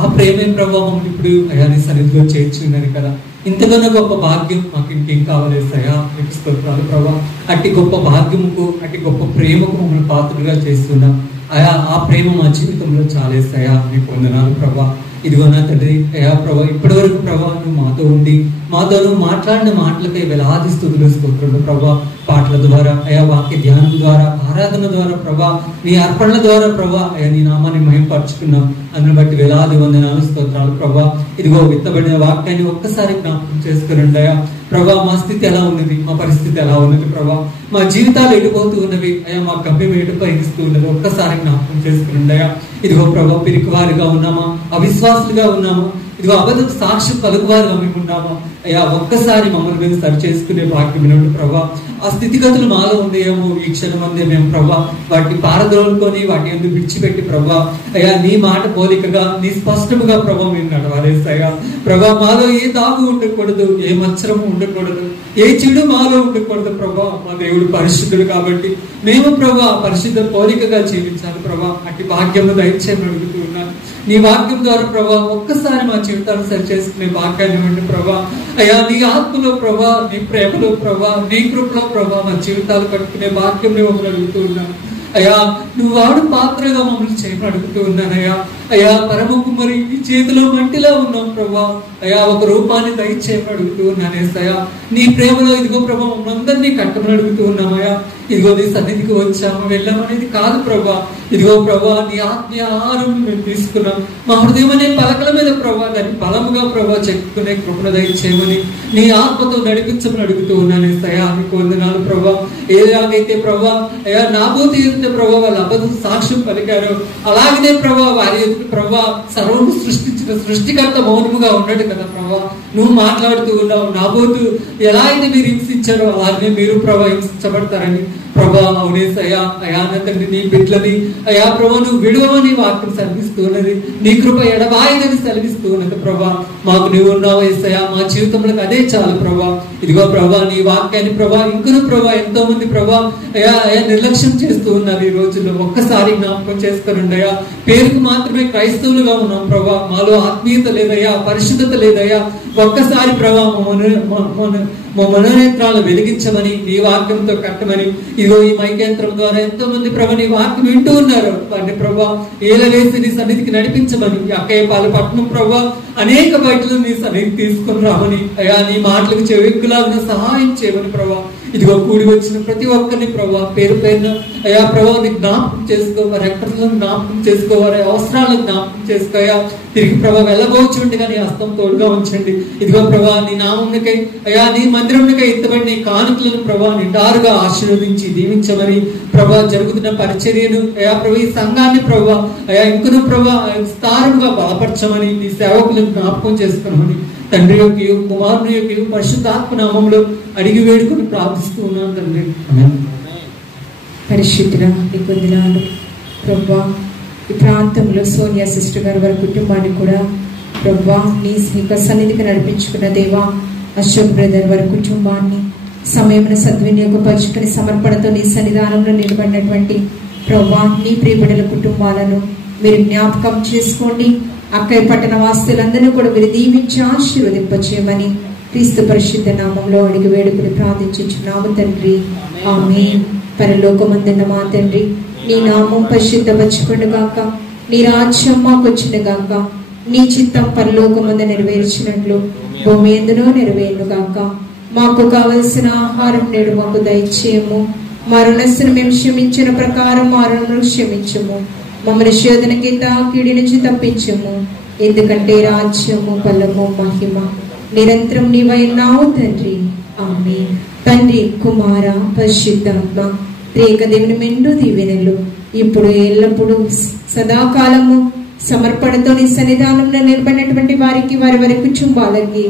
ఆ ప్రేమే ప్రభా మమ్మల్ని ఇప్పుడు అయ్యా నీ సన్నిధిలో చేర్చున్నది కదా. ఇంతకన్నా గొప్ప భాగ్యం మాకు ఇంకేం కావాలేసయ్యా నీకు స్తోత్రాలు ప్రభా. అట్టి గొప్ప భాగ్యముకు, అట్టి గొప్ప ప్రేమకు మమ్మల్ని పాత్రగా చేస్తున్నాం అయా. ఆ ప్రేమ మా జీవితంలో చాలేసయ్యా నీకు వందనాలు ప్రభా. ఇదిగో నా తండ్రి అయా ప్రభా ఇప్పటి వరకు ప్రభా నువ్వు మాతో ఉండి మాతో నువ్వు మాట్లాడిన మాటలకై వేలాది స్తుతులు స్తోత్రులు ప్రభా. పాటల ద్వారా అయా, వాక్య ధ్యానం ద్వారా, ఆరాధన ద్వారా ప్రభా, నీ అర్పణల ద్వారా ప్రభా అయా నీ నామాన్ని మహిమపరుచుకున్నాం. అందుని బట్టి వేలాది వందనాలు స్తోత్రాలు ప్రభా. ఇదిగో విత్తబడిన వాక్యాన్ని ఒక్కసారి జ్ఞాపకం చేసుకురండి అయా ప్రభా. మా స్థితి ఎలా ఉన్నది, మా పరిస్థితి ఎలా ఉన్నది ప్రభా, మా జీవితాలు ఎడిపోతూ ఉన్నవి అయ్యా, మా గమ్యం ఎటు పయనిస్తూ ఉన్నది ఒక్కసారి జ్ఞాపకం చేసుకురండి అయా. ఇదిగో ప్రభా పిరికివారిగా ఉన్నామా, అవిశ్వాసులుగా ఉన్నామా, ఇదిగో అబద్ధ సాక్షి పలుకువారుగా మేము ఉన్నామా అయ్యా, ఒక్కసారి మమ్మల్ని మేము సరి చేసుకునే భాగ్యం వినండి ప్రభా. ఆ స్థితిగతులు మాలో ఉన్నాయేమో ఈ క్షణం అందే మేము ప్రభా వాటిని పారద్రోలుకొని వాటి ఎందుకు విడిచిపెట్టి ప్రభా అయ్యా నీ మాట పోలికగా, నీ స్పష్టముగా ప్రభా మేము నడవాలేసయ్యా ప్రభా. మాలో ఏ దాగు ఉండకూడదు, ఏ మత్సరము ఉండకూడదు, ఏ చెడు మాలో ఉండకూడదు ప్రభా. మా దేవుడు పరిశుద్ధుడు కాబట్టి మేము ప్రభా పరిశుద్ధ పోలికగా జీవించాలి ప్రభా. అట్టి భాగ్యము దయచేయమని అడుగుతూ ఉన్నాను. నీ వాక్యం ద్వారా ప్రభా ఒక్కసారి మా జీవితాన్ని సరి చేసుకునే భాగ్యాన్ని ఇవ్వండి ప్రభా అయ్యా. నీ ఆత్మలో ప్రభా, నీ ప్రేమలో ప్రభా, నీ కృపలో ప్రభా మా జీవితాలు కట్టుకునే భాగ్యం మమ్మల్ని అడుగుతూ ఉన్నాను అయ్యా. నువ్వు వాడు పాత్రగా మమ్మల్ని చేయమని అడుగుతూ ఉన్నానయ్యా అయ్యా. పరమ కుమ్మరి నీ చేతిలో మట్టిలా ఉన్నాం ప్రభా అయ్యా, ఒక రూపాన్ని దయచేయమని అడుగుతూ ఉన్నానేసయ్యా. నీ ప్రేమలో ఇదిగో ప్రభా మమ్మల్ని అందరినీ కట్టమని అడుగుతూ ఉన్నామయ్యా. ఇదిగో నీ సన్నిధికి వచ్చాము వెళ్ళామనేది కాదు ప్రభా. ఇదిగో ప్రభా నీ ఆత్మీయ ఆహారం మేము తీసుకున్నాం. మా హృదయం అనే పలకల మీద ప్రభా దాన్ని బలముగా ప్రభా చెక్కునే కృపణ దయచేయమని నీ ఆత్మతో నడిపించమని అడుగుతూ ఉన్నానేసయ్యా. నీకు వందనాలు ప్రభా. ఏలాగైతే ప్రభా అయ్యా నాబోతు ఎదుట ప్రభా వాళ్ళ అబద్ధ సాక్ష్యం పలికారు, అలాగనే ప్రభా వారి ఎదుట ప్రభా సర్వము సృష్టించిన సృష్టికర్త మౌనముగా ఉన్నాడు కదా ప్రభా. నువ్వు మాట్లాడుతూ ఉన్నావు, నాబోతు ఎలా అయితే మీరు హింసించారో అలాగే మీరు ప్రభా హింసించబడతారని ప్రభా. అవునేసయ్యా అయా తండ్రి నీ బిడ్డలని అయా ప్రభా నువ్వు విడువని వాక్యం సెలవిస్తూ ఉన్నది, నీ కృప ఎడబాయిదని సెలవిస్తూ ఉన్నది ప్రభా. మాకు నువ్వు ఉన్నావు ఏసయ్యా, మా జీవితంలోకి అదే చాలు ప్రభా. ఇదిగో ప్రభా నీ వాక్యాన్ని ప్రభా ఇంకను ప్రభా ఎంతో మంది ప్రభా అయా అయా నిర్లక్ష్యం చేస్తూ ఉన్నారు ఈ రోజుల్లో. ఒక్కసారి జ్ఞాపకం చేసుకుని అయ్యా, పేరుకు మాత్రమే క్రైస్తవులుగా ఉన్నాం ప్రభా, మాలో ఆత్మీయత లేదయ్యా, పరిశుద్ధత లేదయ్యా. ఒక్కసారి ప్రభా మా మనోనేత్రాలు వెలిగించమని నీ వాక్యంతో కట్టమని ఇదిగో ఈ మైకేంత్రం ద్వారా ఎంతో మంది ప్రభా నీ వాక్యం వింటూ ఉన్నారు. వారిని ప్రభా ఏలవేసి నీ సన్నిధికి నడిపించమని, అక్కయ్యపాల పట్టణం ప్రభా అనేక బయటలు నీ సన్నిధికి తీసుకుని రామని అయ్యా, నీ మాటలకు చెవిక్కులాగా సహాయం చేయమని ప్రభా. ఇదిగో కూడి వచ్చిన ప్రతి ఒక్కరిని ప్రభా పేరు పేరున అయ్యా ప్రభా నీ జ్ఞాపకం చేసుకో, వారి ఎక్కడలను జ్ఞాపకం చేసుకో, వారి అవసరాలను జ్ఞాపకం చేసుకోయా. తిరిగి ప్రభా వెళ్ళబోచుండగా నీ హస్తం తోడుగా ఉంచండి. ఇదిగో ప్రభా నీ నామమునికై అయ్యా నీ మందిరమునికై ఎత్తబడి నీ కానుకలను ప్రభా నిండారుగా ఆశీర్వదించి దీవించమని ప్రభా. జరుగుతున్న పరిచర్యను అయ్యా ప్రభా ఈ సంఘాన్ని ప్రభా అయ్యా ఇంకను ప్రభా విస్తారముగా బలపరచమని, నీ సేవకులను జ్ఞాపకం చేసుకోమని తండ్రి యొక్క కుమారుని యొక్క పరిశుద్ధాత్మ నామంలో అడిగి వేడుకొని ప్రార్థిస్తూ ఉన్నాను తండ్రి. పరిశుద్ధుడా నీకు వందనాలు ప్రభా. ఈ ప్రాంతంలో సోనియా సిస్టర్ గారు వారి కుటుంబాన్ని కూడా ప్రభా నీ సన్నిధికి నడిపించుకున్న దేవా, అశోక్ బ్రదర్ వారి కుటుంబాన్ని సమయమున సద్వినియోగపరుచుకుని సమర్పణతో నీ సన్నిధానంలో నిలబడినటువంటి ప్రభా నీ ప్రియబిడ్డల కుటుంబాలను మీరు జ్ఞాపకం చేసుకోండి. అక్కయ్య పట్టణ వాసులందరినీ కూడా మీరు దీవించి ఆశీర్వదింపచేయమని క్రీస్తు పరిశుద్ధ నామంలో అడిగి వేడుకుని ప్రార్థించుచున్నాము తండ్రి. ఆమేన్. పరలోకమందున్న మా తండ్రి నీ నామం పరిశుద్ధపరచుకొను గాక, నీ రాజ్యం మాకు వచ్చును గాక, నీ చిత్తం పరలోకమందు నెరవేర్చినట్లు భూమి యందును నెరవేరును గాక. మాకు కావలసిన ఆహారం నేడు మాకు దయచేయము, మా రుణస్తును మేము క్షమించిన ప్రకారం మా రుణములను క్షమించము, మమ్మల్ని శోధనకి కీడి నుంచి తప్పించము, ఎందుకంటే రాజ్యము బలము మహిమ నిరంతరం నీవైనావు తండ్రి. ఆమేన్. తండ్రి, కుమార, పరిశుద్ధాత్మ త్రియేక దేవుని మెండు దీవెనలు ఇప్పుడు ఎల్లప్పుడూ సదాకాలము సమర్పణతో నీ సన్నిధానంలో నిలబడినటువంటి వారికి, వారి వారి కుటుంబాలకి,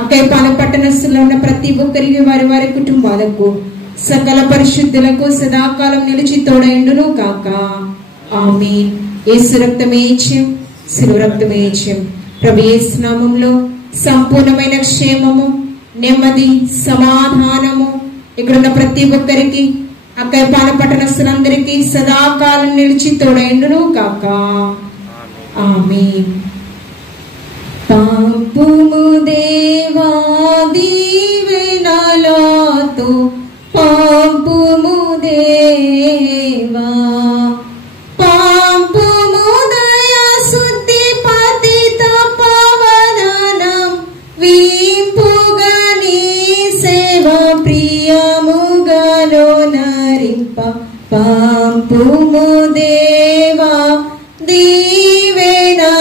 అక్కయ్యపాలెం పట్టణస్థుల్లో ఉన్న ప్రతి ఒక్కరికి, వారి వారి కుటుంబాలకు, సకల పరిశుద్ధులకు సదాకాలం నిలిచి తోడైండును కాక. ఆమేన్. యేసు రక్తమే జయం, శిలువ రక్తమే జయం. ప్రభు యేసు నామములో సంపూర్ణమైన క్షేమము, నెమ్మది, సమాధానము ఇక్కడున్న ప్రతి ఒక్కరికి, అక్కయ్యపాలెం పట్టణస్థులందరికీ సదాకాలం నిలిచి తోడైండును కాక. ఆమేన్. పంపుము దేవా దీవెనలతో, పంపుము దేవా, పంపుము దయా శుద్ధి పతిత పవననం, వీంపుగా నీ సేవ ప్రియముగలో నరింప, పంపుము దేవా దీవెనలతో,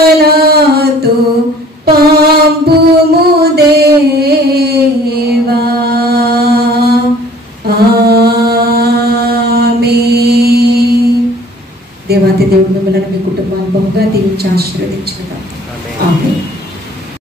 పంపుము దేవా. ఆమేన్. దేవాతి దేవుడు మిమ్మల్ని మీ కుటుంబాన్ని బహుగా దీవించి ఆశీర్వదించును. ఆమేన్.